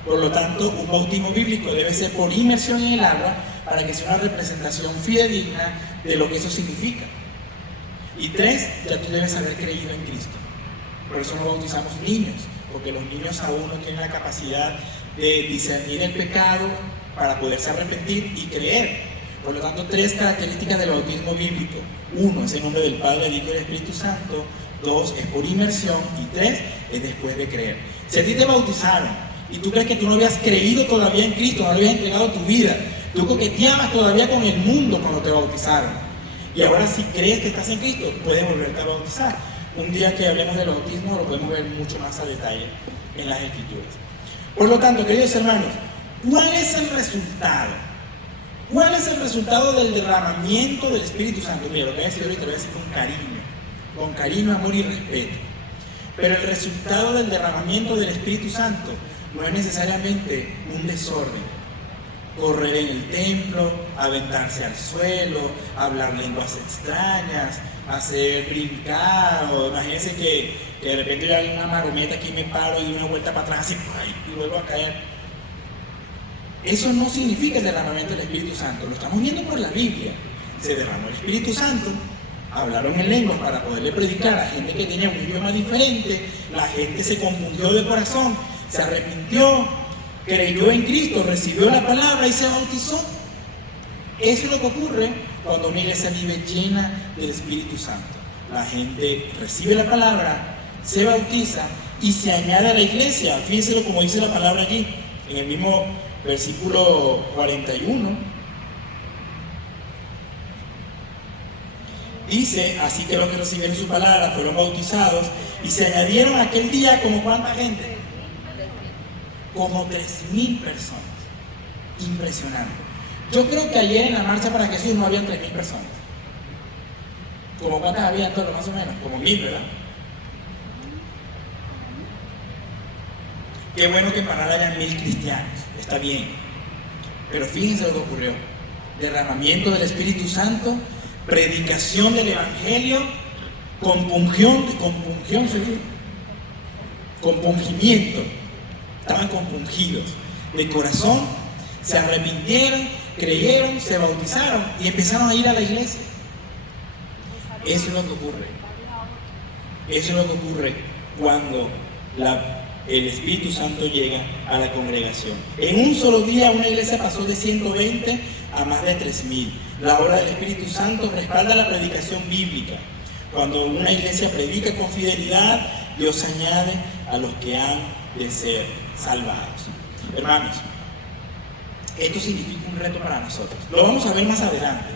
Por lo tanto, un bautismo bíblico debe ser por inmersión en el agua para que sea una representación fidedigna de lo que eso significa. Y 3, ya tú debes haber creído en Cristo. Por eso no bautizamos niños, porque los niños aún no tienen la capacidad de discernir el pecado para poderse arrepentir y creer. Por lo tanto, 3 características del bautismo bíblico. 1 es en nombre del Padre, del Hijo y del Espíritu Santo. 2 es por inmersión. Y 3 es después de creer. Si a ti te bautizaron y tú crees que tú no habías creído todavía en Cristo, no le habías entregado tu vida, tú coqueteabas todavía con el mundo cuando te bautizaron, y ahora si crees que estás en Cristo, puedes volverte a bautizar. Un día que hablemos del bautismo lo podemos ver mucho más a detalle en las Escrituras. Por lo tanto, queridos hermanos, ¿cuál es el resultado? ¿Cuál es el resultado del derramamiento del Espíritu Santo? Mira, lo que voy a decir ahorita lo voy a decir con cariño, amor y respeto. Pero el resultado del derramamiento del Espíritu Santo no es necesariamente un desorden. Correr en el templo, aventarse al suelo, hablar lenguas extrañas, hacer brincar, o imagínense que de repente yo hago una marometa aquí, me paro y doy una vuelta para atrás y vuelvo a caer. Eso no significa el derramamiento del Espíritu Santo, lo estamos viendo por la Biblia. Se derramó el Espíritu Santo, hablaron en lenguas para poderle predicar a gente que tenía un idioma diferente, la gente se confundió de corazón, se arrepintió, creyó en Cristo, recibió la palabra y se bautizó. Eso es lo que ocurre cuando una iglesia vive llena del Espíritu Santo. La gente recibe la palabra, se bautiza y se añade a la iglesia. Fíjense como dice la palabra allí, en el mismo versículo 41. Dice, así que los que recibieron su palabra fueron bautizados y se añadieron aquel día como ¿cuánta gente? Como 3.000 personas. Impresionante. Yo creo que ayer en la marcha para Jesús no habían 3.000 personas. ¿Como cuántas había todo más o menos? Como 1.000, ¿verdad? Qué bueno que en Parral hayan 1.000 cristianos. Está bien. Pero fíjense lo que ocurrió. Derramamiento del Espíritu Santo, predicación del Evangelio, compungimiento. Estaban compungidos de corazón, se arrepintieron, creyeron, se bautizaron y empezaron a ir a la iglesia. Eso es lo que ocurre. Eso es lo que ocurre cuando el Espíritu Santo llega a la congregación. En un solo día una iglesia pasó de 120 a más de 3.000. La obra del Espíritu Santo respalda la predicación bíblica. Cuando una iglesia predica con fidelidad, Dios añade a los que han de ser salvados. Hermanos, esto significa un reto para nosotros. Lo vamos a ver más adelante.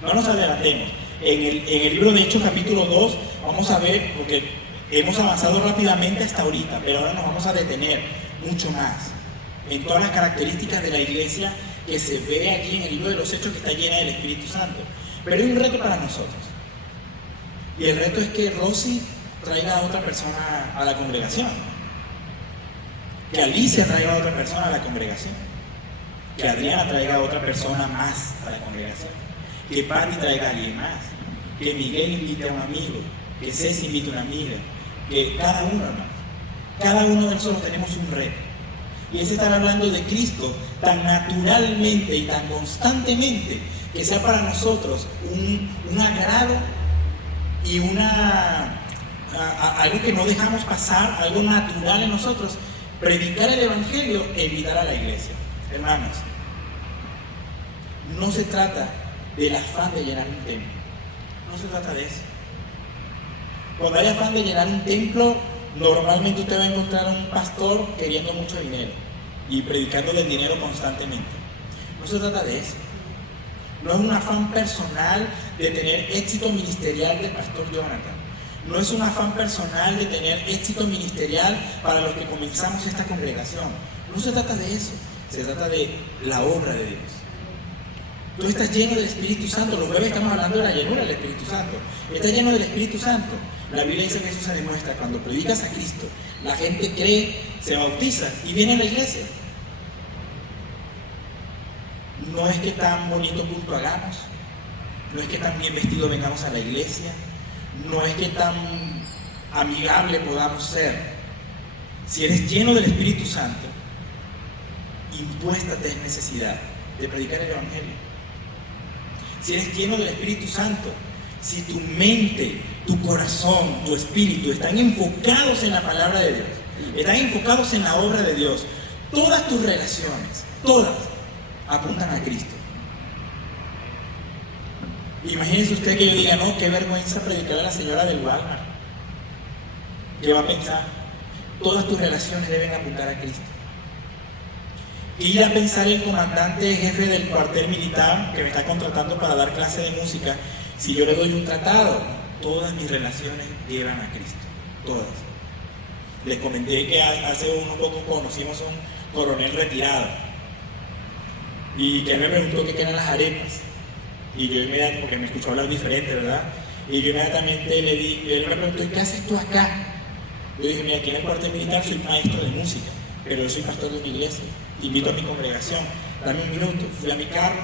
No nos adelantemos. En el libro de Hechos capítulo 2 vamos a ver, porque hemos avanzado rápidamente hasta ahorita, pero ahora nos vamos a detener mucho más en todas las características de la iglesia que se ve aquí en el libro de los Hechos, que está llena del Espíritu Santo. Pero hay un reto para nosotros. Y el reto es que Rosy traiga a otra persona a la congregación. Que Alicia traiga a otra persona a la congregación. Que Adriana traiga a otra persona más a la congregación. Que Patti traiga a alguien más. Que Miguel invite a un amigo. Que Ceci invite a una amiga. Que cada uno, hermano. Cada uno de nosotros tenemos un reto. Y es estar hablando de Cristo tan naturalmente y tan constantemente que sea para nosotros un agrado y algo que no dejamos pasar, algo natural en nosotros, predicar el Evangelio e invitar a la iglesia. Hermanos, no se trata del afán de llenar un templo. No se trata de eso. Cuando hay afán de llenar un templo, normalmente usted va a encontrar a un pastor queriendo mucho dinero y predicando del dinero constantemente. No se trata de eso. No es un afán personal de tener éxito ministerial del pastor Jonathan. No es un afán personal de tener éxito ministerial para los que comenzamos esta congregación. No se trata de eso. Se trata de la obra de Dios. Tú estás lleno del Espíritu Santo. Los jueves estamos hablando de la llenura del Espíritu Santo. Estás lleno del Espíritu Santo. La Biblia dice que eso se demuestra cuando predicas a Cristo. La gente cree, se bautiza y viene a la iglesia. No es que tan bonito culto hagamos, no es que tan bien vestido vengamos a la iglesia, no es que tan amigable podamos ser. Si eres lleno del Espíritu Santo, impuéstate en necesidad de predicar el Evangelio. Si eres lleno del Espíritu Santo, si tu mente, tu corazón, tu espíritu están enfocados en la palabra de Dios, están enfocados en la obra de Dios, todas tus relaciones, todas, apuntan a Cristo. Imagínese usted que yo diga, no, qué vergüenza predicar a la señora del Walmart. ¿Qué va a pensar? Todas tus relaciones deben apuntar a Cristo. Ir a pensar el comandante jefe del cuartel militar que me está contratando para dar clase de música, si yo le doy un tratado, todas mis relaciones llevan a Cristo. Todas. Les comenté que hace unos pocos conocimos a un coronel retirado y que él me preguntó qué eran las arepas. Y yo inmediatamente, porque me escuchó hablar diferente, ¿verdad? Y yo inmediatamente él me preguntó, ¿qué haces tú acá? Yo dije, mira, aquí en el cuartel militar soy maestro de música, pero yo soy pastor de una iglesia. Te invito a mi congregación, dame un minuto. Fui a mi carro,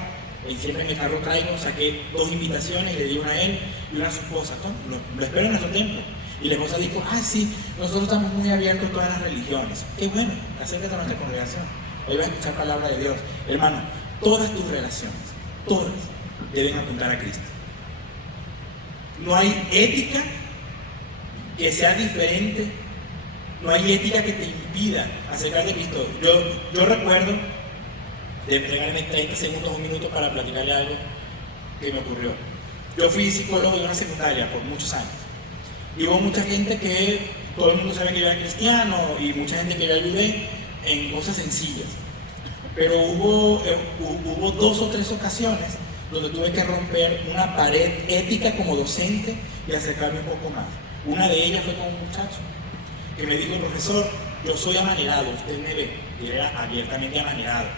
y siempre en mi carro traigo, saqué 2 invitaciones, le di una a él y una a su esposa. Lo espero en nuestro templo. Y la esposa dijo, sí, nosotros estamos muy abiertos a todas las religiones. Qué bueno, acércate a nuestra congregación. Hoy vas a escuchar palabra de Dios. Hermano, todas tus relaciones, todas, deben apuntar a Cristo. No hay ética que sea diferente, no hay ética que te impida acercarte a Cristo. Yo recuerdo, de regalarme 30 segundos o un minuto para platicarle algo que me ocurrió. Yo fui psicólogo de una secundaria por muchos años. Y hubo mucha gente que, todo el mundo sabe que yo era cristiano y mucha gente que yo ayudé en cosas sencillas. Pero hubo 2 o 3 ocasiones donde tuve que romper una pared ética como docente y acercarme un poco más. Una de ellas fue con un muchacho que me dijo, profesor, yo soy amanerado, usted me ve, y era abiertamente amanerado.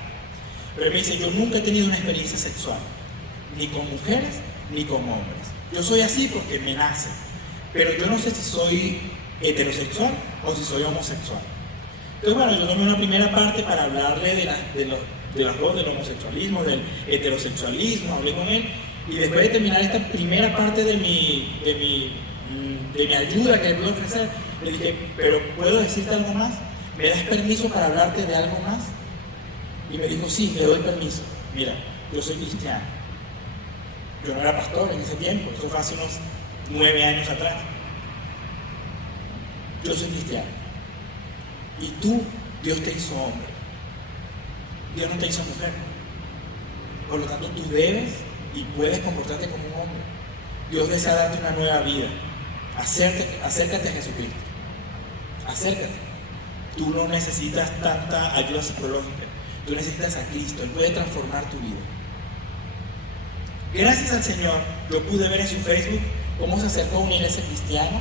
Pero me dice, yo nunca he tenido una experiencia sexual, ni con mujeres, ni con hombres. Yo soy así porque me nace, pero yo no sé si soy heterosexual o si soy homosexual. Entonces, bueno, yo tomé una primera parte para hablarle de las dos, del homosexualismo, del heterosexualismo, hablé con él, y después de terminar esta primera parte de mi ayuda que le puedo ofrecer, le dije, pero ¿puedo decirte algo más? ¿Me das permiso para hablarte de algo más? Y me dijo, sí, le doy permiso. Mira, yo soy cristiano. Yo no era pastor en ese tiempo, eso fue hace unos 9 años atrás. Yo soy cristiano. Y tú, Dios te hizo hombre. Dios no te hizo mujer. Por lo tanto, tú debes y puedes comportarte como un hombre. Dios desea darte una nueva vida. Acércate a Jesucristo. Acércate. Tú no necesitas tanta ayuda psicológica. Tú necesitas a Cristo. Él puede transformar tu vida. Gracias al Señor, yo pude ver en su Facebook cómo se acercó a una iglesia cristiana,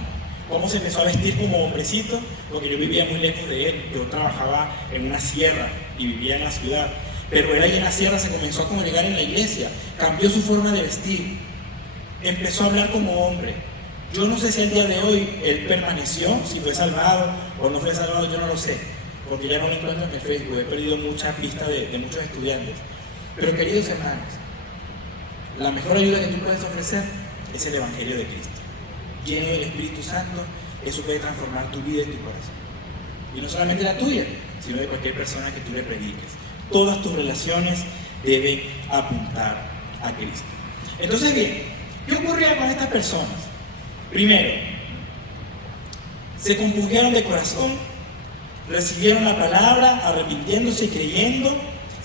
cómo se empezó a vestir como hombrecito, porque yo vivía muy lejos de él. Yo trabajaba en una sierra y vivía en la ciudad. Pero él ahí en la sierra se comenzó a congregar en la iglesia, cambió su forma de vestir, empezó a hablar como hombre. Yo no sé si al día de hoy él permaneció, si fue salvado o no fue salvado, yo no lo sé, porque ya no lo encuentro en el Facebook, he perdido mucha pista de muchos estudiantes. Pero queridos hermanos, la mejor ayuda que tú puedes ofrecer es el Evangelio de Cristo. Lleno del Espíritu Santo, eso puede transformar tu vida y tu corazón. Y no solamente la tuya, sino de cualquier persona que tú le prediques. Todas tus relaciones deben apuntar a Cristo. Entonces, bien, ¿qué ocurría con estas personas? Primero, se compungieron de corazón, recibieron la palabra, arrepintiéndose y creyendo,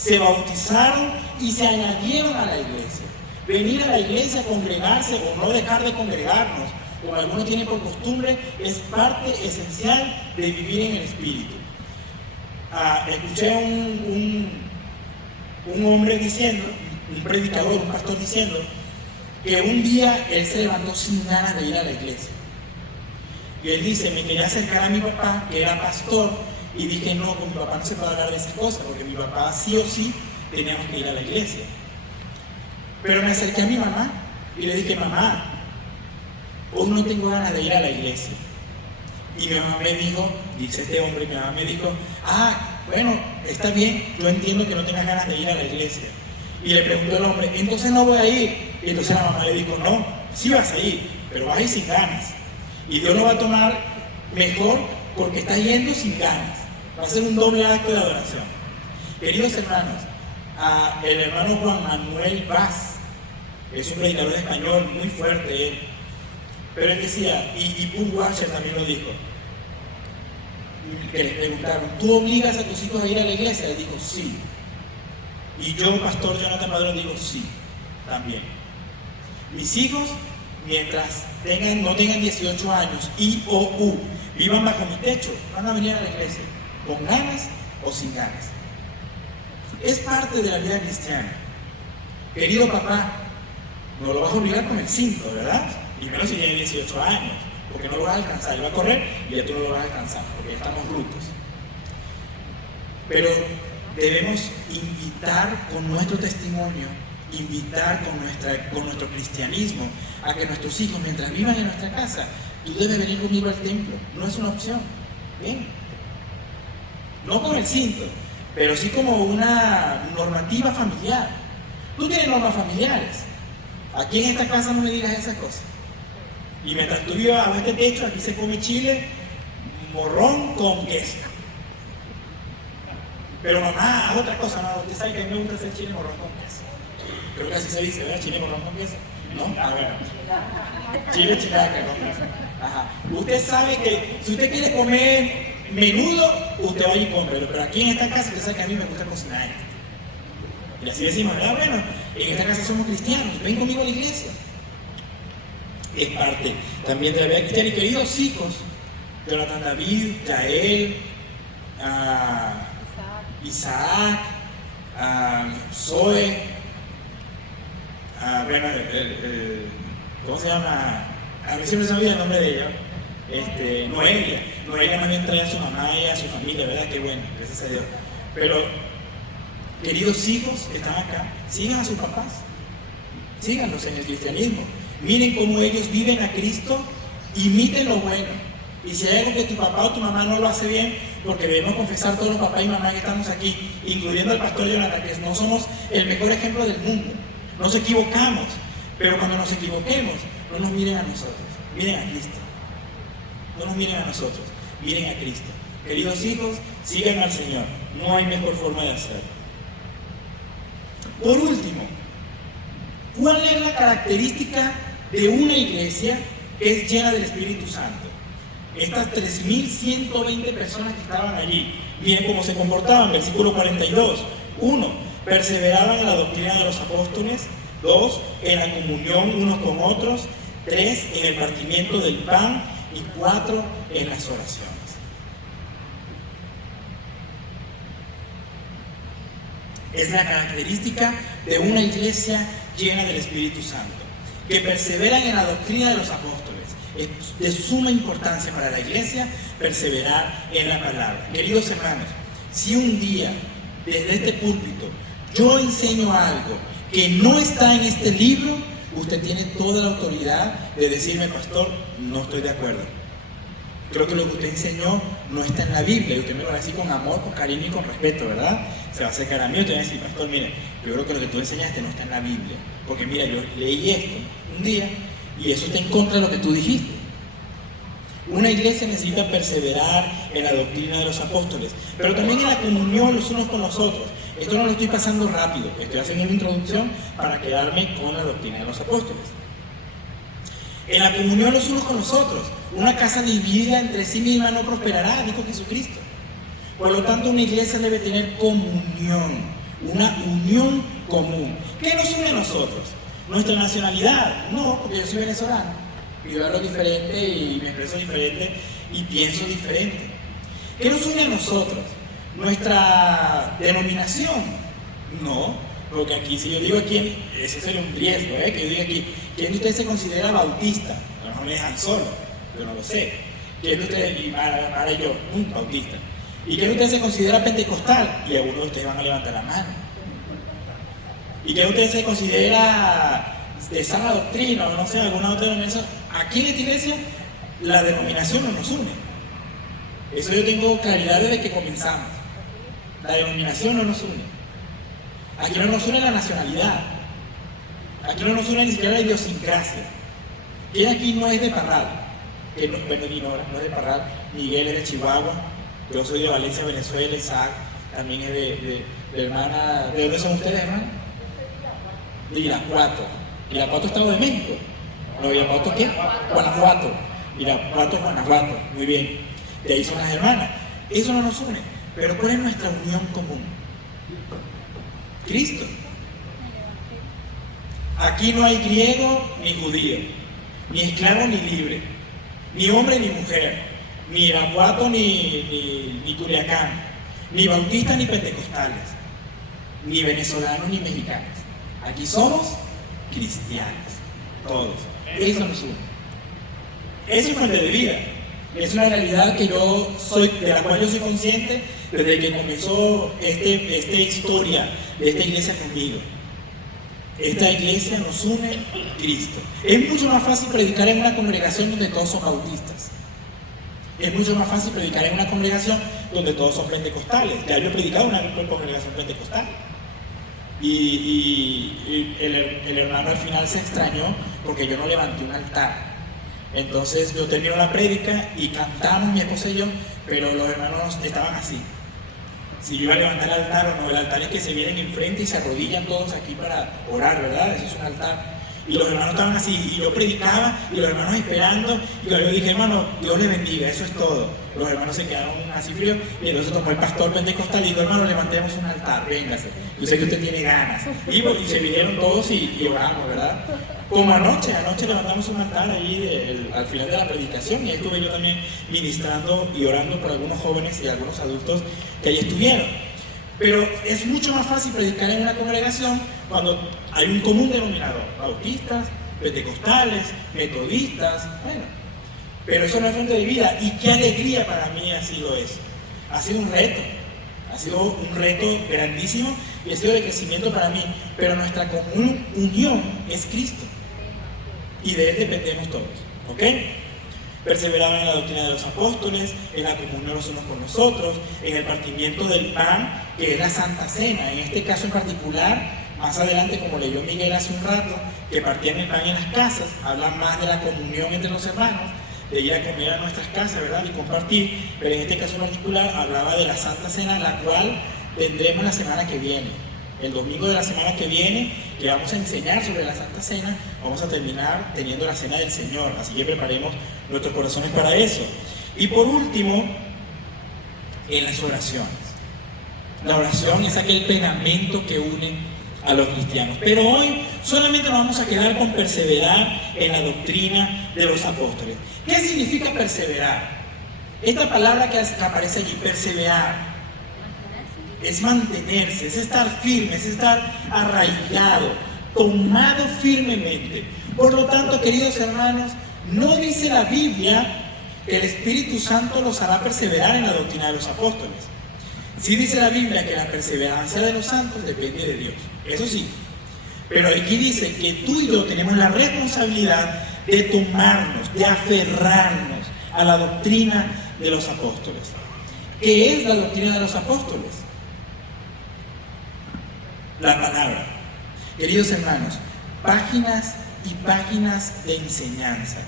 se bautizaron y se añadieron a la iglesia. Venir a la iglesia, congregarse o no dejar de congregarnos, como algunos tienen por costumbre, es parte esencial de vivir en el Espíritu. Escuché un hombre diciendo, un predicador, un pastor diciendo, que un día él se levantó sin ganas de ir a la iglesia. Y él dice, me quería acercar a mi papá, que era pastor, y dije, no, con mi papá no se puede hablar de esas cosas, porque mi papá sí o sí teníamos que ir a la iglesia. Pero me acerqué a mi mamá y le dije, mamá, hoy no tengo ganas de ir a la iglesia. Y mi mamá me dijo, dice este hombre, mi mamá me dijo, bueno, está bien, yo entiendo que no tengas ganas de ir a la iglesia. Y le preguntó el hombre, entonces no voy a ir. Y entonces la mamá le dijo, no, sí vas a ir, pero vas a ir sin ganas. Y Dios lo va a tomar mejor porque estás yendo sin ganas. Va a ser un doble acto de adoración. Queridos hermanos, el hermano Juan Manuel Vaz es un predicador español muy fuerte él. Pero él decía, y Paul Washer también lo dijo, que les preguntaron, ¿tú obligas a tus hijos a ir a la iglesia? Él dijo, sí. Y yo, pastor Jonathan Padrón, digo, sí, también. Mis hijos, mientras no tengan 18 años y o vivan bajo mi techo, van a venir a la iglesia, con ganas o sin ganas. Es parte de la vida cristiana. Querido papá, no lo vas a obligar con el cinto, ¿verdad? Y menos si tiene 18 años, porque no lo vas a alcanzar. Él va a correr y ya tú no lo vas a alcanzar, porque ya estamos rucos. Pero debemos invitar con nuestro testimonio, invitar con nuestro cristianismo a que nuestros hijos, mientras vivan en nuestra casa, tú debes venir conmigo al templo. No es una opción. Ven. No con el cinto, pero sí como una normativa familiar. Tú tienes normas familiares. Aquí en esta casa no me digas esas cosas. Y mientras tú vivas bajo este techo, aquí se come chile, morrón con queso. Pero mamá, haz otra cosa, no, usted sabe que a mí me gusta hacer chile morrón con queso. Creo que así se dice, ¿verdad? Chile morrón con queso. ¿No? Bueno. Chile chilaca con queso. Ajá. Usted sabe que si usted quiere comer menudo, usted vaya y cómprelo. Pero aquí en esta casa, usted sabe que a mí me gusta cocinar. Y así decimos, ¿verdad? Bueno, en esta casa somos cristianos, ven conmigo a la iglesia. Es parte también de la vida cristiana. Y queridos hijos, Jonathan David, Yael, Isaac, Zoe, ¿cómo se llama? A mí siempre se me olvida el nombre de ella. Noelia. Noelia más bien trae a su mamá y a su familia, ¿verdad? Qué bueno, gracias a Dios. Pero, queridos hijos que están acá, sigan a sus papás. Síganlos en el cristianismo. Miren cómo ellos viven a Cristo, imiten lo bueno. Y si hay algo que tu papá o tu mamá no lo hace bien, porque debemos confesar todos los papás y mamás que estamos aquí, incluyendo al pastor Jonathan, que no somos el mejor ejemplo del mundo. Nos equivocamos, pero cuando nos equivoquemos, no nos miren a nosotros, miren a Cristo. No nos miren a nosotros, miren a Cristo. Queridos hijos, sigan al Señor. No hay mejor forma de hacerlo. Por último, ¿cuál es la característica de una iglesia que es llena del Espíritu Santo? Estas 3.120 personas que estaban allí, miren cómo se comportaban. Versículo 42. 1. Perseveraban en la doctrina de los apóstoles. 2. En la comunión unos con otros. 3. En el partimiento del pan. Y 4. En las oraciones. Es la característica de una iglesia llena del Espíritu Santo, que perseveran en la doctrina de los apóstoles. Es de suma importancia para la iglesia perseverar en la palabra. Queridos hermanos, si un día desde este púlpito yo enseño algo que no está en este libro, usted tiene toda la autoridad de decirme, pastor, no estoy de acuerdo. Creo que lo que usted enseñó no está en la Biblia. Y usted me lo va a decir con amor, con cariño y con respeto, ¿verdad? Se va a acercar a mí y usted va a decir, pastor, mire, yo creo que lo que tú enseñaste no está en la Biblia. Porque mira, yo leí esto un día y eso está en contra de lo que tú dijiste. Una iglesia necesita perseverar en la doctrina de los apóstoles, pero también en la comunión los unos con los otros. Esto no lo estoy pasando rápido, estoy haciendo una introducción para quedarme con la doctrina de los apóstoles. En la comunión los unos con los otros. Una casa dividida entre sí misma no prosperará, dijo Jesucristo. Por lo tanto, una iglesia debe tener comunión una unión común. ¿Qué nos une a nosotros? ¿Nuestra nacionalidad? No, porque yo soy venezolano y yo hablo diferente y me expreso diferente y pienso diferente. ¿Qué nos une a nosotros? ¿Nuestra denominación? No, porque aquí, si yo digo aquí, ese sería un riesgo, que yo diga aquí, ¿quién de ustedes se considera bautista? A lo mejor me dejan solo, yo no lo sé. ¿Quién de ustedes, y Mara y yo, bautista? ¿Y quién de ustedes se considera pentecostal? Y algunos de ustedes van a levantar la mano. ¿Y quién de ustedes se considera de sana doctrina o no sé, alguna otra denominación? Aquí en esta iglesia, la denominación no nos une. Eso yo tengo claridad desde que comenzamos. La denominación no nos une. Aquí no nos une la nacionalidad. Aquí no nos une ni siquiera la idiosincrasia. ¿Quién aquí no es de Parral? Bueno, no es de Parral. Miguel es de Chihuahua. Yo soy de Valencia, Venezuela. Isaac también es de hermana. ¿De dónde son ustedes, hermano? De Irapuato. ¿Irapuato Estado de México? No, ¿Irapuato qué? Guanajuato. Irapuato, Guanajuato. Muy bien. De ahí son las hermanas. Eso no nos une. Pero ¿cuál es nuestra unión común? Cristo. Aquí no hay griego ni judío, ni esclavo ni libre, ni hombre ni mujer, ni Irapuato ni Culiacán, ni bautistas ni pentecostales, ni venezolanos ni mexicanos. Aquí somos cristianos, todos. Eso nos une. Eso es fuente de vida. Es una realidad que yo soy, de la cual yo soy consciente desde que comenzó esta historia de esta iglesia conmigo. Esta iglesia nos une Cristo. Es mucho más fácil predicar en una congregación donde todos son bautistas. Es mucho más fácil predicar en una congregación donde todos son pentecostales. Ya yo he predicado en una congregación pentecostal. Y el hermano al final se extrañó porque yo no levanté un altar. Entonces yo termino la prédica y cantamos mi esposa y yo, pero los hermanos estaban así. Si yo iba a levantar el altar o no, el altar es que se vienen enfrente y se arrodillan todos aquí para orar, ¿verdad? Eso es un altar. Y los hermanos estaban así, y yo predicaba, y los hermanos esperando, y yo dije, hermano, Dios les bendiga, eso es todo. Los hermanos se quedaron así fríos, y entonces tomó el pastor pentecostal y dijo, hermano, levantemos un altar, véngase. Yo sé que usted tiene ganas. Y se vinieron todos y oramos, ¿verdad? Como anoche levantamos un altar ahí al final de la predicación, y ahí estuve yo también ministrando y orando por algunos jóvenes y algunos adultos que ahí estuvieron. Pero es mucho más fácil predicar en una congregación cuando hay un común denominador, bautistas, pentecostales, metodistas, bueno, pero eso no es fuente de vida. Y qué alegría para mí ha sido eso. Ha sido un reto grandísimo y ha sido de crecimiento para mí, pero nuestra común unión es Cristo y de Él dependemos todos, ¿ok? Perseveraban en la doctrina de los apóstoles, en la comunión los unos con los otros, en el partimiento del pan, que es la Santa Cena. En este caso en particular, más adelante, como leyó Miguel hace un rato, que partían el pan en las casas, habla más de la comunión entre los hermanos, de ir a comer a nuestras casas, ¿verdad? Y compartir, pero en este caso en particular hablaba de la Santa Cena, la cual tendremos la semana que viene. El domingo de la semana que viene, que vamos a enseñar sobre la Santa Cena, vamos a terminar teniendo la Cena del Señor, así que preparemos nuestros corazones para eso. Y por último, en las oraciones. La oración es aquel pegamento que une a los cristianos. Pero hoy solamente nos vamos a quedar con perseverar en la doctrina de los apóstoles. ¿Qué significa perseverar? Esta palabra que aparece allí, perseverar, es mantenerse, es estar firme, es estar arraigado, tomado firmemente. Por lo tanto, queridos hermanos, no dice la Biblia que el Espíritu Santo los hará perseverar en la doctrina de los apóstoles. Sí dice la Biblia que la perseverancia de los santos depende de Dios, eso sí. Pero aquí dice que tú y yo tenemos la responsabilidad de tomarnos, de aferrarnos a la doctrina de los apóstoles. ¿Qué es la doctrina de los apóstoles? La palabra. Queridos hermanos, páginas y páginas de enseñanza,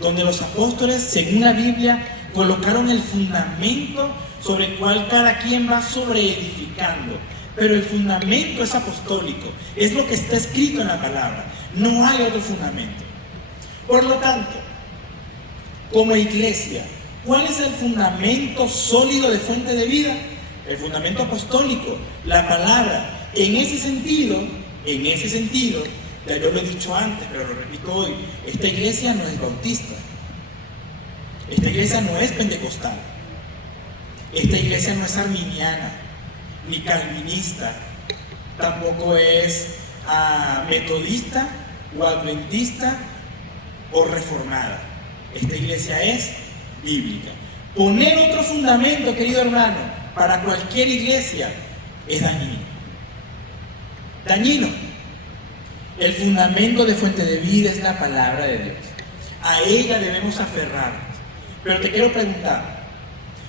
donde los apóstoles, según la Biblia, colocaron el fundamento sobre el cual cada quien va sobreedificando. Pero el fundamento es apostólico, es lo que está escrito en la palabra, no hay otro fundamento. Por lo tanto, como iglesia, ¿cuál es el fundamento sólido de fuente de vida? El fundamento apostólico, la palabra. en ese sentido, ya yo lo he dicho antes, pero lo repito hoy, esta iglesia no es bautista, esta iglesia no es pentecostal, esta iglesia no es arminiana, ni calvinista, tampoco es metodista o adventista o reformada. Esta iglesia es bíblica. Poner otro fundamento, querido hermano, para cualquier iglesia es dañino. Dañino. El fundamento de Fuente de Vida es la palabra de Dios. A ella debemos aferrarnos. Pero te quiero preguntar,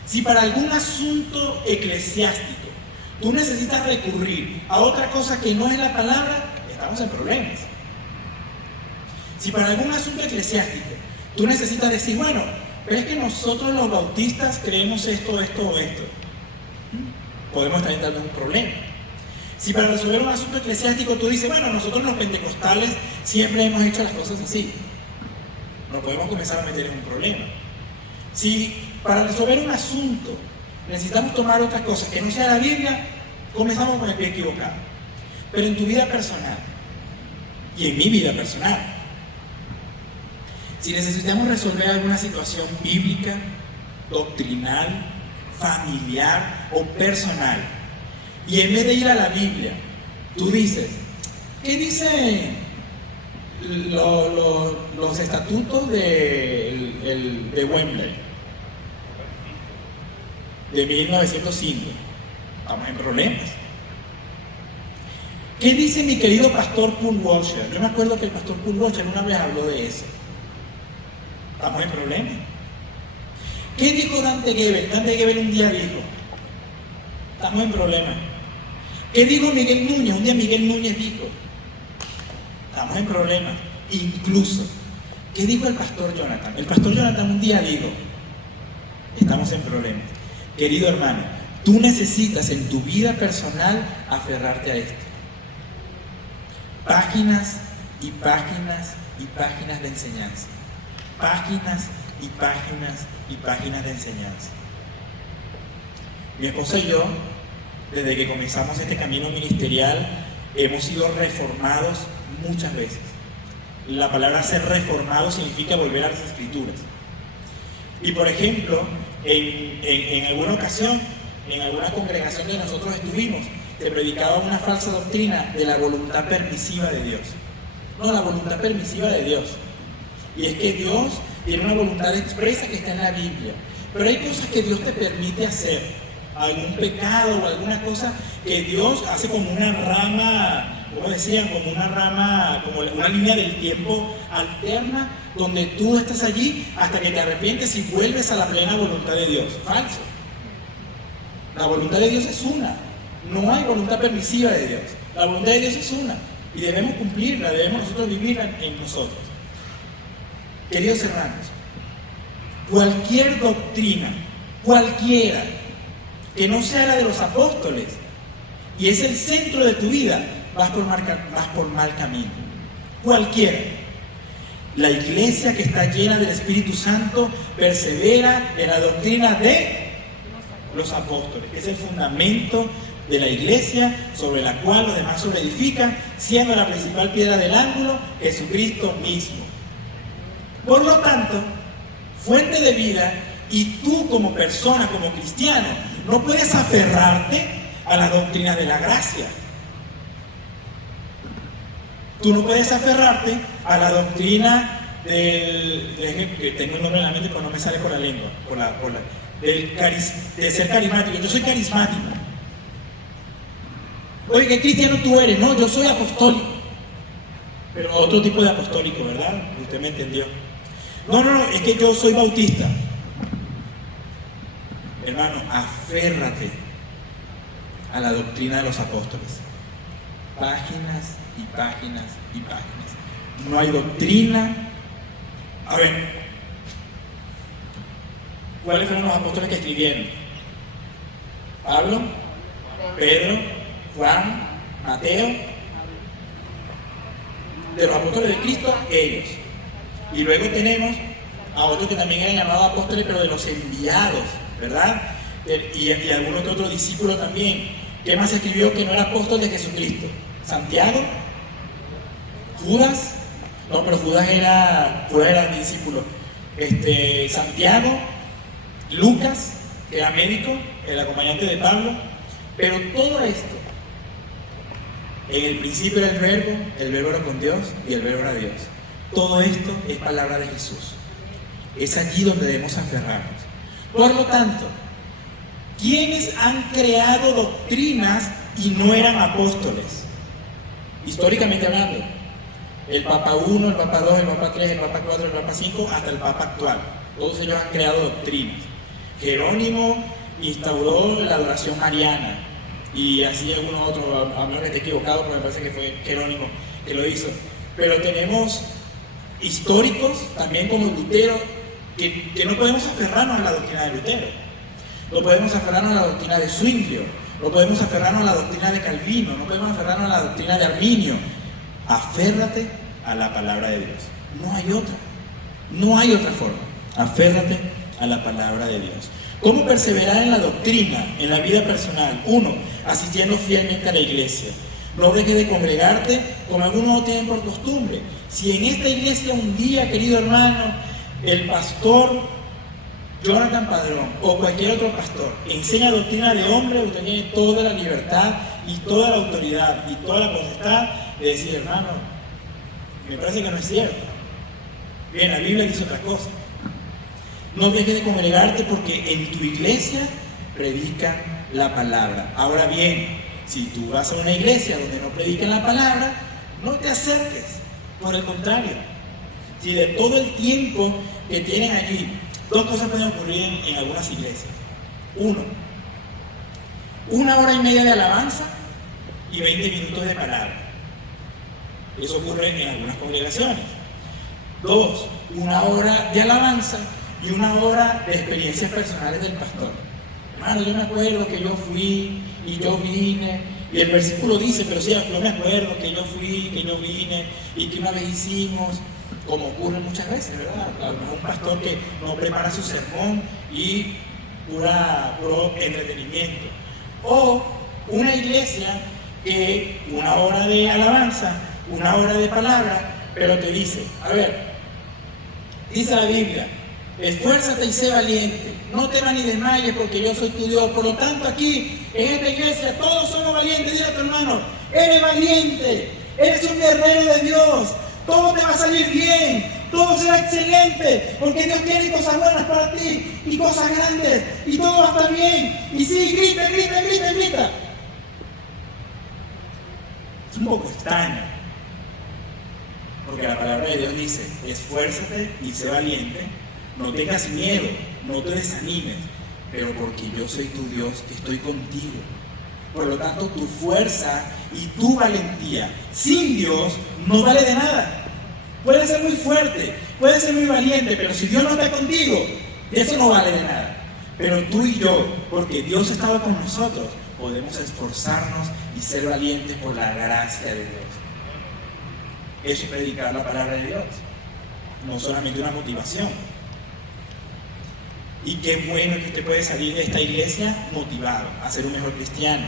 si para algún asunto eclesiástico tú necesitas recurrir a otra cosa que no es la palabra, estamos en problemas. Si para algún asunto eclesiástico tú necesitas decir, bueno, pero es que nosotros los bautistas creemos esto, podemos estar entrando en un problema. Si para resolver un asunto eclesiástico tú dices, bueno, nosotros los pentecostales siempre hemos hecho las cosas así, nos podemos comenzar a meter en un problema. Si para resolver un asunto necesitamos tomar otras cosas que no sea la Biblia, comenzamos con el pie equivocado. Pero en tu vida personal y en mi vida personal, si necesitamos resolver alguna situación bíblica, doctrinal, familiar o personal, y en vez de ir a la Biblia, tú dices, ¿qué dicen los estatutos de Wembley de 1905? Estamos en problemas. ¿Qué dice mi querido pastor Paul Washer? Yo me acuerdo que el pastor Paul Washer una vez habló de eso. Estamos en problemas. ¿Qué dijo Dante Gebel? Dante Gebel un día dijo, estamos en problemas. ¿Qué dijo Miguel Núñez? Un día Miguel Núñez dijo, estamos en problemas. Incluso, ¿qué dijo el pastor Jonathan? El pastor Jonathan un día dijo, estamos en problemas. Querido hermano, tú necesitas en tu vida personal aferrarte a esto. Páginas y páginas y páginas de enseñanza. Páginas y páginas y páginas de enseñanza. Mi esposa y yo, desde que comenzamos este camino ministerial, hemos sido reformados muchas veces. La palabra ser reformado significa volver a las Escrituras. Y por ejemplo, en alguna ocasión, en alguna congregación que nosotros estuvimos, se predicaba una falsa doctrina de la voluntad permisiva de Dios. No, la voluntad permisiva de Dios. Y es que Dios tiene una voluntad expresa que está en la Biblia. Pero hay cosas que Dios te permite hacer. Algún pecado o alguna cosa que Dios hace como una rama, como decían, como una rama, como una línea del tiempo alterna, donde tú estás allí hasta que te arrepientes y vuelves a la plena voluntad de Dios. Falso. La voluntad de Dios es una. No hay voluntad permisiva de Dios. La voluntad de Dios es una. Y debemos cumplirla, debemos nosotros vivirla en nosotros. Queridos hermanos, cualquier doctrina, cualquiera, que no sea la de los apóstoles, y es el centro de tu vida, vas por mal camino. Cualquiera. La iglesia que está llena del Espíritu Santo persevera en la doctrina de los apóstoles, que es el fundamento de la iglesia sobre la cual los demás sobreedifican, siendo la principal piedra del ángulo Jesucristo mismo. Por lo tanto, Fuente de Vida, y tú como persona, como cristiano, no puedes aferrarte a las doctrinas de la gracia. Tú no puedes aferrarte a la doctrina que tengo el nombre en la mente pero no me sale por la lengua, de ser carismático. Yo soy carismático. Oye, ¿qué cristiano tú eres? No, yo soy apostólico. Pero otro tipo de apostólico, ¿verdad? Usted me entendió. No, es que yo soy bautista. Hermano, aférrate a la doctrina de los apóstoles. Páginas y páginas y páginas. No hay doctrina. A ver, ¿cuáles fueron los apóstoles que escribieron? Pablo, Pedro, Juan, Mateo. De los apóstoles de Cristo, ellos. Y luego tenemos a otros que también eran llamados apóstoles, pero de los enviados, ¿verdad? Y algunos que otros discípulos también. ¿Qué más escribió que no era apóstol de Jesucristo? Santiago, Judas, no, pero Judas era discípulo. Santiago, Lucas, que era médico, el acompañante de Pablo. Pero todo esto, en el principio era el verbo era con Dios y el verbo era Dios. Todo esto es palabra de Jesús. Es allí donde debemos aferrarnos. Por lo tanto, ¿quiénes han creado doctrinas y no eran apóstoles? Históricamente hablando, el Papa 1, el Papa 2, el Papa 3, el Papa 4, el Papa 5, hasta el Papa actual. Todos ellos han creado doctrinas. Jerónimo instauró la adoración mariana, y así algunos otros, a menos que esté equivocado, pero me parece que fue Jerónimo que lo hizo. Pero tenemos históricos, también como Lutero, que no podemos aferrarnos a la doctrina de Lutero, no podemos aferrarnos a la doctrina de Zwinglio, no podemos aferrarnos a la doctrina de Calvino, no podemos aferrarnos a la doctrina de Arminio. Aférrate a la palabra de Dios, no hay otra forma. Aférrate a la palabra de Dios. ¿Cómo perseverar en la doctrina, en la vida personal? 1. Asistiendo fielmente a la iglesia. No dejes de congregarte como algunos tienen por costumbre. Si en esta iglesia un día, querido hermano, el pastor Jonathan Padrón o cualquier otro pastor enseña doctrina de hombre, usted tiene toda la libertad y toda la autoridad y toda la potestad de decir, hermano, me parece que no es cierto. Bien, la Biblia dice otra cosa. No dejes de congregarte porque en tu iglesia predican la palabra. Ahora bien, si tú vas a una iglesia donde no predican la palabra, no te acerques. Por el contrario, si de todo el tiempo que tienen allí, 2 cosas pueden ocurrir en algunas iglesias. 1, 1 hora y media de alabanza y 20 minutos de palabra. Eso ocurre en algunas congregaciones. 2, 1 hora de alabanza y 1 hora de experiencias personales del pastor. Hermano, yo me acuerdo que yo fui y yo vine, y el versículo dice, pero sí, yo me acuerdo que yo fui, que yo vine, y que una vez hicimos, como ocurre muchas veces, ¿verdad? Un pastor que no prepara su sermón y puro entretenimiento. O una iglesia que 1 hora de alabanza, 1 hora de palabra, pero te dice, a ver, dice la Biblia, esfuérzate y sé valiente, no temas ni desmayes porque yo soy tu Dios. Por lo tanto, aquí en esta iglesia todos somos valientes. Dile a tu hermano, eres valiente, eres un guerrero de Dios, todo te va a salir bien, todo será excelente, porque Dios tiene cosas buenas para ti y cosas grandes, y todo va a estar bien. Y sí, grita, grita, grita, grita. Es un poco extraño, porque la palabra de Dios dice, esfuérzate y sé valiente, no tengas miedo, no te desanimes, pero porque yo soy tu Dios, que estoy contigo. Por lo tanto, tu fuerza y tu valentía sin Dios no vale de nada. Puedes ser muy fuerte, puedes ser muy valiente, pero si Dios no está contigo, eso no vale de nada. Pero tú y yo, porque Dios estaba con nosotros, podemos esforzarnos y ser valientes por la gracia de Dios. Eso es predicar la palabra de Dios, no solamente una motivación. Y qué bueno que usted puede salir de esta iglesia motivado a ser un mejor cristiano,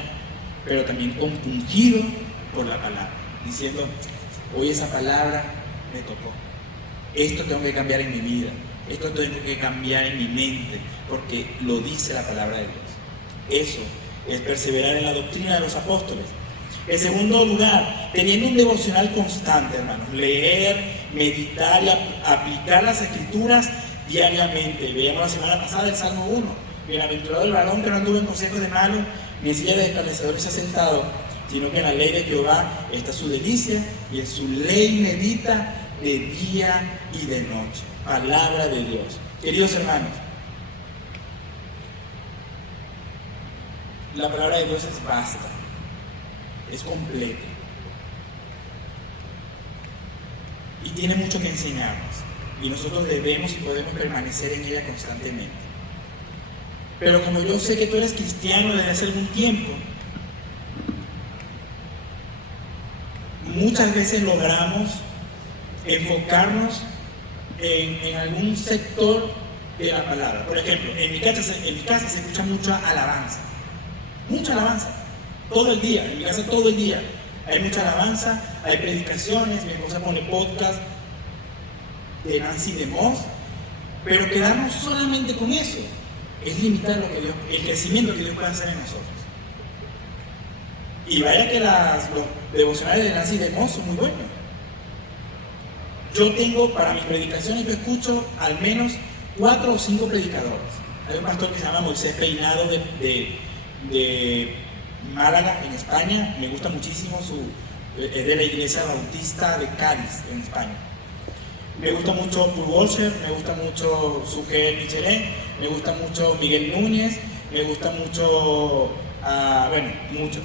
pero también compungido por la palabra, diciendo, hoy esa palabra me tocó, esto tengo que cambiar en mi vida, esto tengo que cambiar en mi mente, porque lo dice la palabra de Dios. Eso es perseverar en la doctrina de los apóstoles. En segundo lugar, teniendo un devocional constante, hermanos, leer, meditar y aplicar las escrituras diariamente. Veíamos la semana pasada el Salmo 1. Bienaventurado el varón que no anduvo en consejos de malos, ni en silla de escarnecedores se ha sentado, sino que en la ley de Jehová está su delicia, y en su ley medita de día y de noche. Palabra de Dios. Queridos hermanos, la palabra de Dios es vasta, es completa, y tiene mucho que enseñarnos. Y nosotros debemos y podemos permanecer en ella constantemente. Pero como yo sé que tú eres cristiano desde hace algún tiempo, muchas veces logramos enfocarnos en algún sector de la palabra. Por ejemplo, en mi casa se escucha mucha alabanza. Mucha alabanza. todo el día, en mi casa todo el día. Hay mucha alabanza, hay predicaciones, mi esposa pone podcast de Nancy DeMoss, pero quedarnos solamente con eso es limitar lo que Dios, el crecimiento que Dios puede hacer en nosotros. Y vaya que los devocionales de Nancy DeMoss son muy buenos. Yo tengo, para mis predicaciones, yo escucho al menos 4 o 5 predicadores. Hay un pastor que se llama Moisés Peinado de Málaga, en España. Me gusta muchísimo, es de la iglesia bautista de Cádiz, en España. Me gusta mucho Paul Washer, me gusta mucho Sugel Michelin, me gusta mucho Miguel Núñez, me gusta mucho, muchos.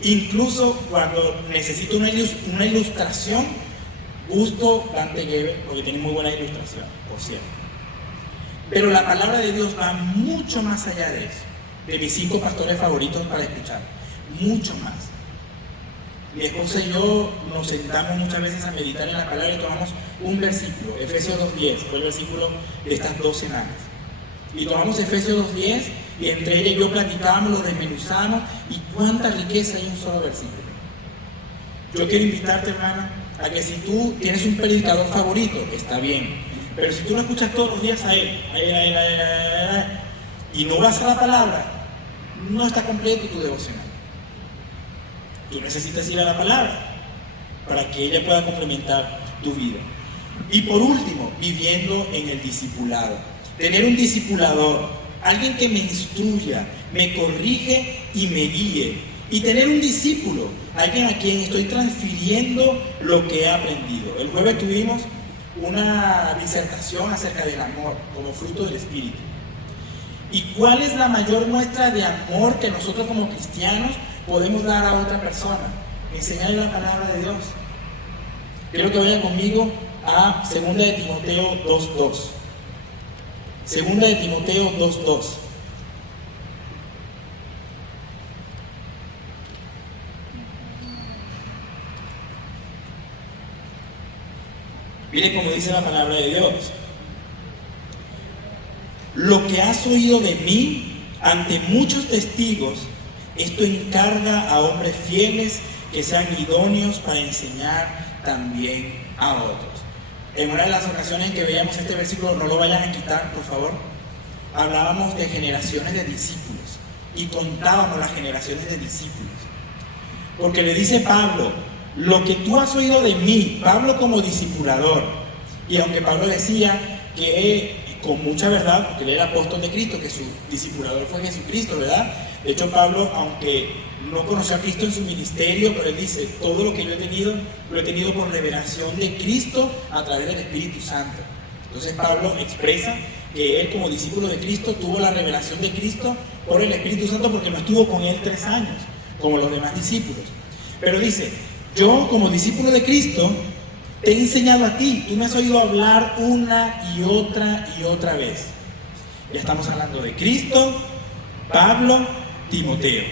Incluso cuando necesito una ilustración, busco Dante Gebel, porque tiene muy buena ilustración, por cierto. Pero la palabra de Dios va mucho más allá de eso, de mis 5 pastores favoritos para escuchar, mucho más. Mi esposa y yo nos sentamos muchas veces a meditar en la palabra y tomamos un versículo, Efesios 2:10, fue el versículo de estas 2 semanas. Y tomamos Efesios 2:10 y entre ella y yo platicábamos, lo desmenuzamos y cuánta riqueza hay en un solo versículo. Yo quiero invitarte, hermano, a que si tú tienes un predicador favorito, está bien, pero si tú lo escuchas todos los días a él, y no vas a la palabra, no está completo tu devocional. Tú necesitas ir a la palabra para que ella pueda complementar tu vida. Y por último, viviendo en el discipulado. Tener un discipulador, alguien que me instruya, me corrige y me guíe. Y tener un discípulo, alguien a quien estoy transfiriendo lo que he aprendido. El jueves tuvimos una disertación acerca del amor como fruto del Espíritu. ¿Y cuál es la mayor muestra de amor que nosotros como cristianos podemos dar a otra persona? Enseñarle la palabra de Dios. Quiero que vayan conmigo a 2 de Timoteo 2:2. 2 de Timoteo 2:2. Mire cómo dice la palabra de Dios. Lo que has oído de mí ante muchos testigos, esto encarga a hombres fieles que sean idóneos para enseñar también a otros. En una de las ocasiones en que veíamos este versículo, no lo vayan a quitar, por favor, hablábamos de generaciones de discípulos y contábamos las generaciones de discípulos. Porque le dice Pablo, lo que tú has oído de mí, Pablo como discipulador, y aunque Pablo decía que con mucha verdad, porque él era apóstol de Cristo, que su discipulador fue Jesucristo, ¿verdad? De hecho, Pablo, aunque no conoció a Cristo en su ministerio, pero él dice, todo lo que yo he tenido, lo he tenido por revelación de Cristo a través del Espíritu Santo. Entonces Pablo expresa que él como discípulo de Cristo tuvo la revelación de Cristo por el Espíritu Santo porque no estuvo con él 3 años, como los demás discípulos. Pero dice, yo como discípulo de Cristo te he enseñado a ti, tú me has oído hablar una y otra vez. Ya estamos hablando de Cristo, Pablo, Timoteo.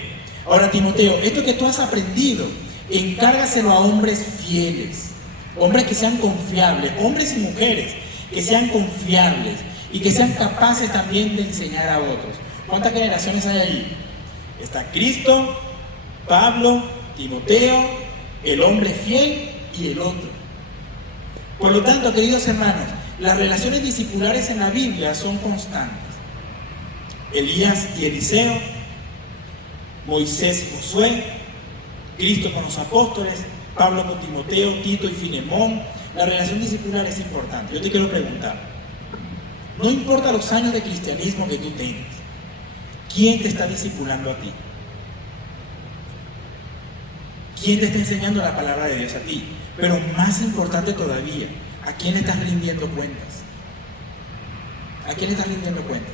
Ahora, Timoteo, esto que tú has aprendido, encárgaselo a hombres fieles, hombres que sean confiables, hombres y mujeres que sean confiables y que sean capaces también de enseñar a otros. ¿Cuántas generaciones hay allí? Está Cristo, Pablo, Timoteo, el hombre fiel y el otro. Por lo tanto, queridos hermanos, las relaciones discipulares en la Biblia son constantes. Elías y Eliseo, Moisés y Josué, Cristo con los apóstoles, Pablo con Timoteo, Tito y Filemón. La relación discipular es importante. Yo te quiero preguntar, no importa los años de cristianismo que tú tengas, ¿quién te está discipulando a ti? ¿Quién te está enseñando la palabra de Dios a ti? Pero más importante todavía, ¿a quién le estás rindiendo cuentas? ¿A quién le estás rindiendo cuentas?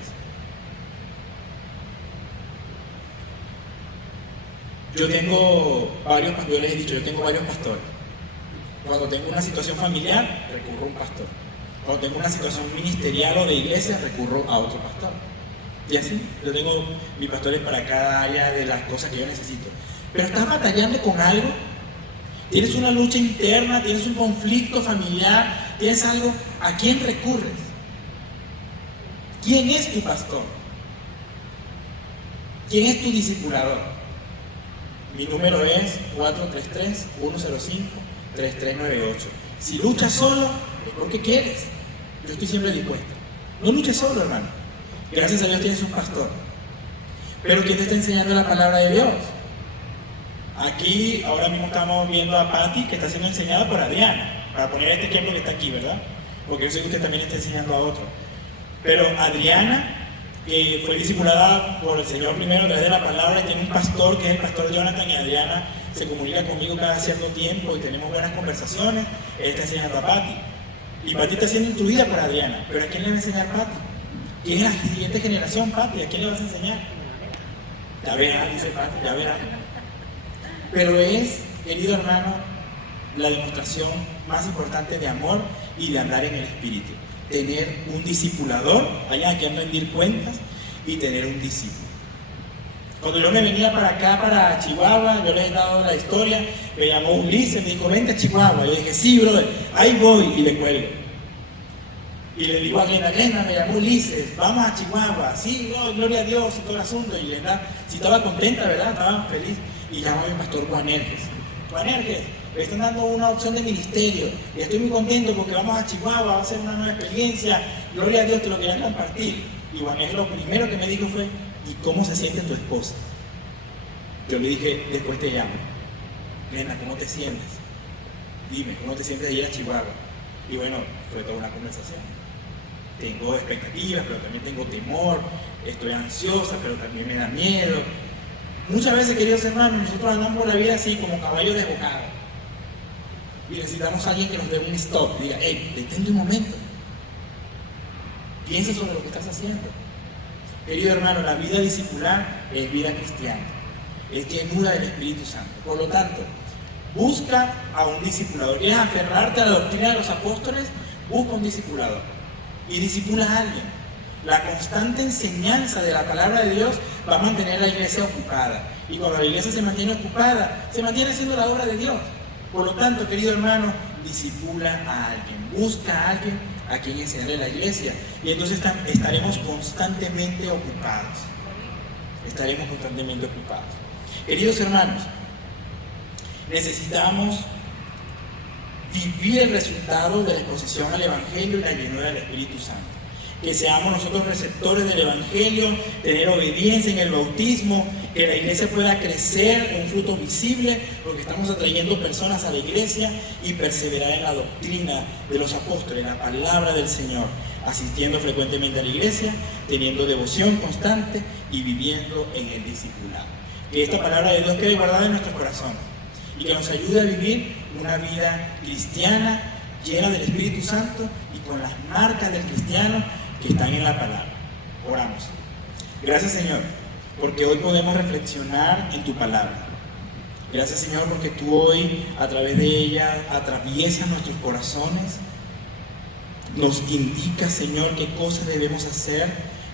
Yo tengo varios pastores, yo les he dicho, yo tengo varios pastores. Cuando tengo una situación familiar, recurro a un pastor. Cuando tengo una situación ministerial o de iglesia, recurro a otro pastor. Y así, yo tengo mis pastores para cada área de las cosas que yo necesito. Pero estás batallando con algo, tienes una lucha interna, tienes un conflicto familiar, tienes algo, ¿a quién recurres? ¿Quién es tu pastor? ¿Quién es tu discipulador? Mi número es 433-105-3398. Si luchas solo, es porque quieres. Yo estoy siempre dispuesto. No luches solo, hermano. Gracias a Dios tienes un pastor. Pero ¿quién te está enseñando la palabra de Dios? Aquí, ahora mismo estamos viendo a Patti, que está siendo enseñada por Adriana. Para poner este ejemplo que está aquí, ¿verdad? Porque yo sé que usted también está enseñando a otro. Pero Adriana, que fue discipulada por el Señor primero a través de la palabra, y tiene un pastor que es el pastor Jonathan, y Adriana se comunica conmigo cada cierto tiempo y tenemos buenas conversaciones. Él está enseñando a Patti. Y Patti está siendo instruida por Adriana. ¿Pero a quién le va a enseñar Patti? ¿Quién es la siguiente generación, Patti? ¿A quién le vas a enseñar? Ya verás, dice Patti, ya verás. Pero es, querido hermano, la demostración más importante de amor y de andar en el Espíritu. Tener un discipulador, vayan aquí a rendir cuentas, y tener un discípulo. Cuando yo me venía para acá, para Chihuahua, yo les he dado la historia, me llamó Ulises, me dijo, vente a Chihuahua. Yo dije, sí, brother, ahí voy, y le cuelgo. Y le digo a Glenda, me llamó Ulises, vamos a Chihuahua. Sí, no, gloria a Dios y todo el asunto. Y Glenda, sí estaba contenta, ¿verdad? Estaba feliz. Y llamo a mi pastor Juan Erges. Juan Erges, me están dando una opción de ministerio. Y estoy muy contento porque vamos a Chihuahua, va a ser una nueva experiencia. Gloria a Dios, te lo quería compartir. Y Juan Erges lo primero que me dijo fue, ¿y cómo se siente tu esposa? Yo le dije, después te llamo. Glenda, ¿cómo te sientes? Dime, ¿cómo te sientes de ir a Chihuahua? Y bueno, fue toda una conversación. Tengo expectativas, pero también tengo temor, estoy ansiosa, pero también me da miedo. Muchas veces, queridos hermanos, nosotros andamos por la vida así como caballos desbocados. Y necesitamos a alguien que nos dé un stop, diga, hey, detente un momento. Piensa sobre lo que estás haciendo. Querido hermano, la vida discipular es vida cristiana, es llenura del Espíritu Santo. Por lo tanto, busca a un discipulador. ¿Quieres aferrarte a la doctrina de los apóstoles? Busca un discipulador y discipula a alguien. La constante enseñanza de la palabra de Dios va a mantener a la iglesia ocupada. Y cuando la iglesia se mantiene ocupada, se mantiene haciendo la obra de Dios. Por lo tanto, querido hermano, discipula a alguien. Busca a alguien a quien enseñarle la iglesia. Y entonces estaremos constantemente ocupados. Estaremos constantemente ocupados. Queridos hermanos, necesitamos vivir el resultado de la exposición al Evangelio y la llenura del Espíritu Santo. Que seamos nosotros receptores del Evangelio, tener obediencia en el bautismo, que la iglesia pueda crecer en un fruto visible, porque estamos atrayendo personas a la iglesia, y perseverar en la doctrina de los apóstoles, la palabra del Señor, asistiendo frecuentemente a la iglesia, teniendo devoción constante y viviendo en el discipulado. Que esta palabra de Dios quede guardada en nuestros corazones y que nos ayude a vivir una vida cristiana llena del Espíritu Santo y con las marcas del cristiano que están en la palabra. Oramos. Gracias, Señor, porque hoy podemos reflexionar en tu palabra. Gracias, Señor, porque tú hoy, a través de ella, atraviesas nuestros corazones, nos indicas, Señor, qué cosas debemos hacer,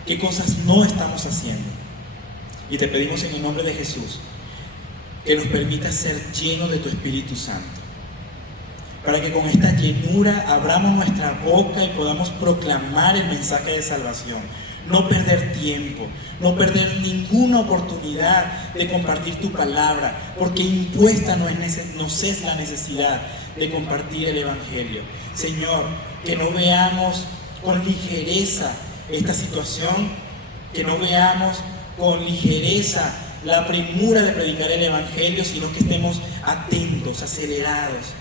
qué cosas no estamos haciendo. Y te pedimos en el nombre de Jesús que nos permitas ser llenos de tu Espíritu Santo, para que con esta llenura abramos nuestra boca y podamos proclamar el mensaje de salvación. No perder tiempo, no perder ninguna oportunidad de compartir tu palabra, porque impuesta nos es la necesidad de compartir el Evangelio. Señor, que no veamos con ligereza esta situación, que no veamos con ligereza la premura de predicar el Evangelio, sino que estemos atentos, acelerados,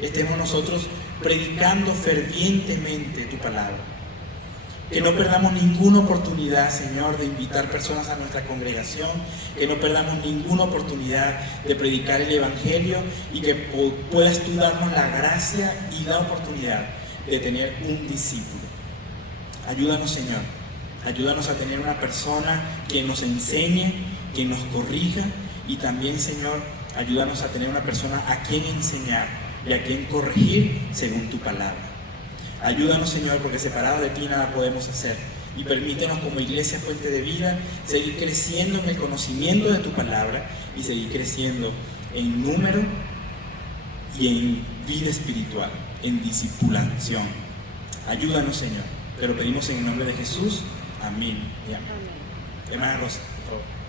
estemos nosotros predicando fervientemente tu palabra. Que no perdamos ninguna oportunidad, Señor, de invitar personas a nuestra congregación, que no perdamos ninguna oportunidad de predicar el Evangelio, y que puedas tú darnos la gracia y la oportunidad de tener un discípulo. Ayúdanos, Señor, ayúdanos a tener una persona que nos enseñe, que nos corrija, y también, Señor, ayúdanos a tener una persona a quien enseñar y a quien corregir según tu palabra. Ayúdanos, Señor, porque separados de ti nada podemos hacer. Y permítenos como iglesia fuente de vida seguir creciendo en el conocimiento de tu palabra y seguir creciendo en número y en vida espiritual, en discipulación. Ayúdanos, Señor. Te lo pedimos en el nombre de Jesús. Amén y amén. Hermana Rosa, por favor.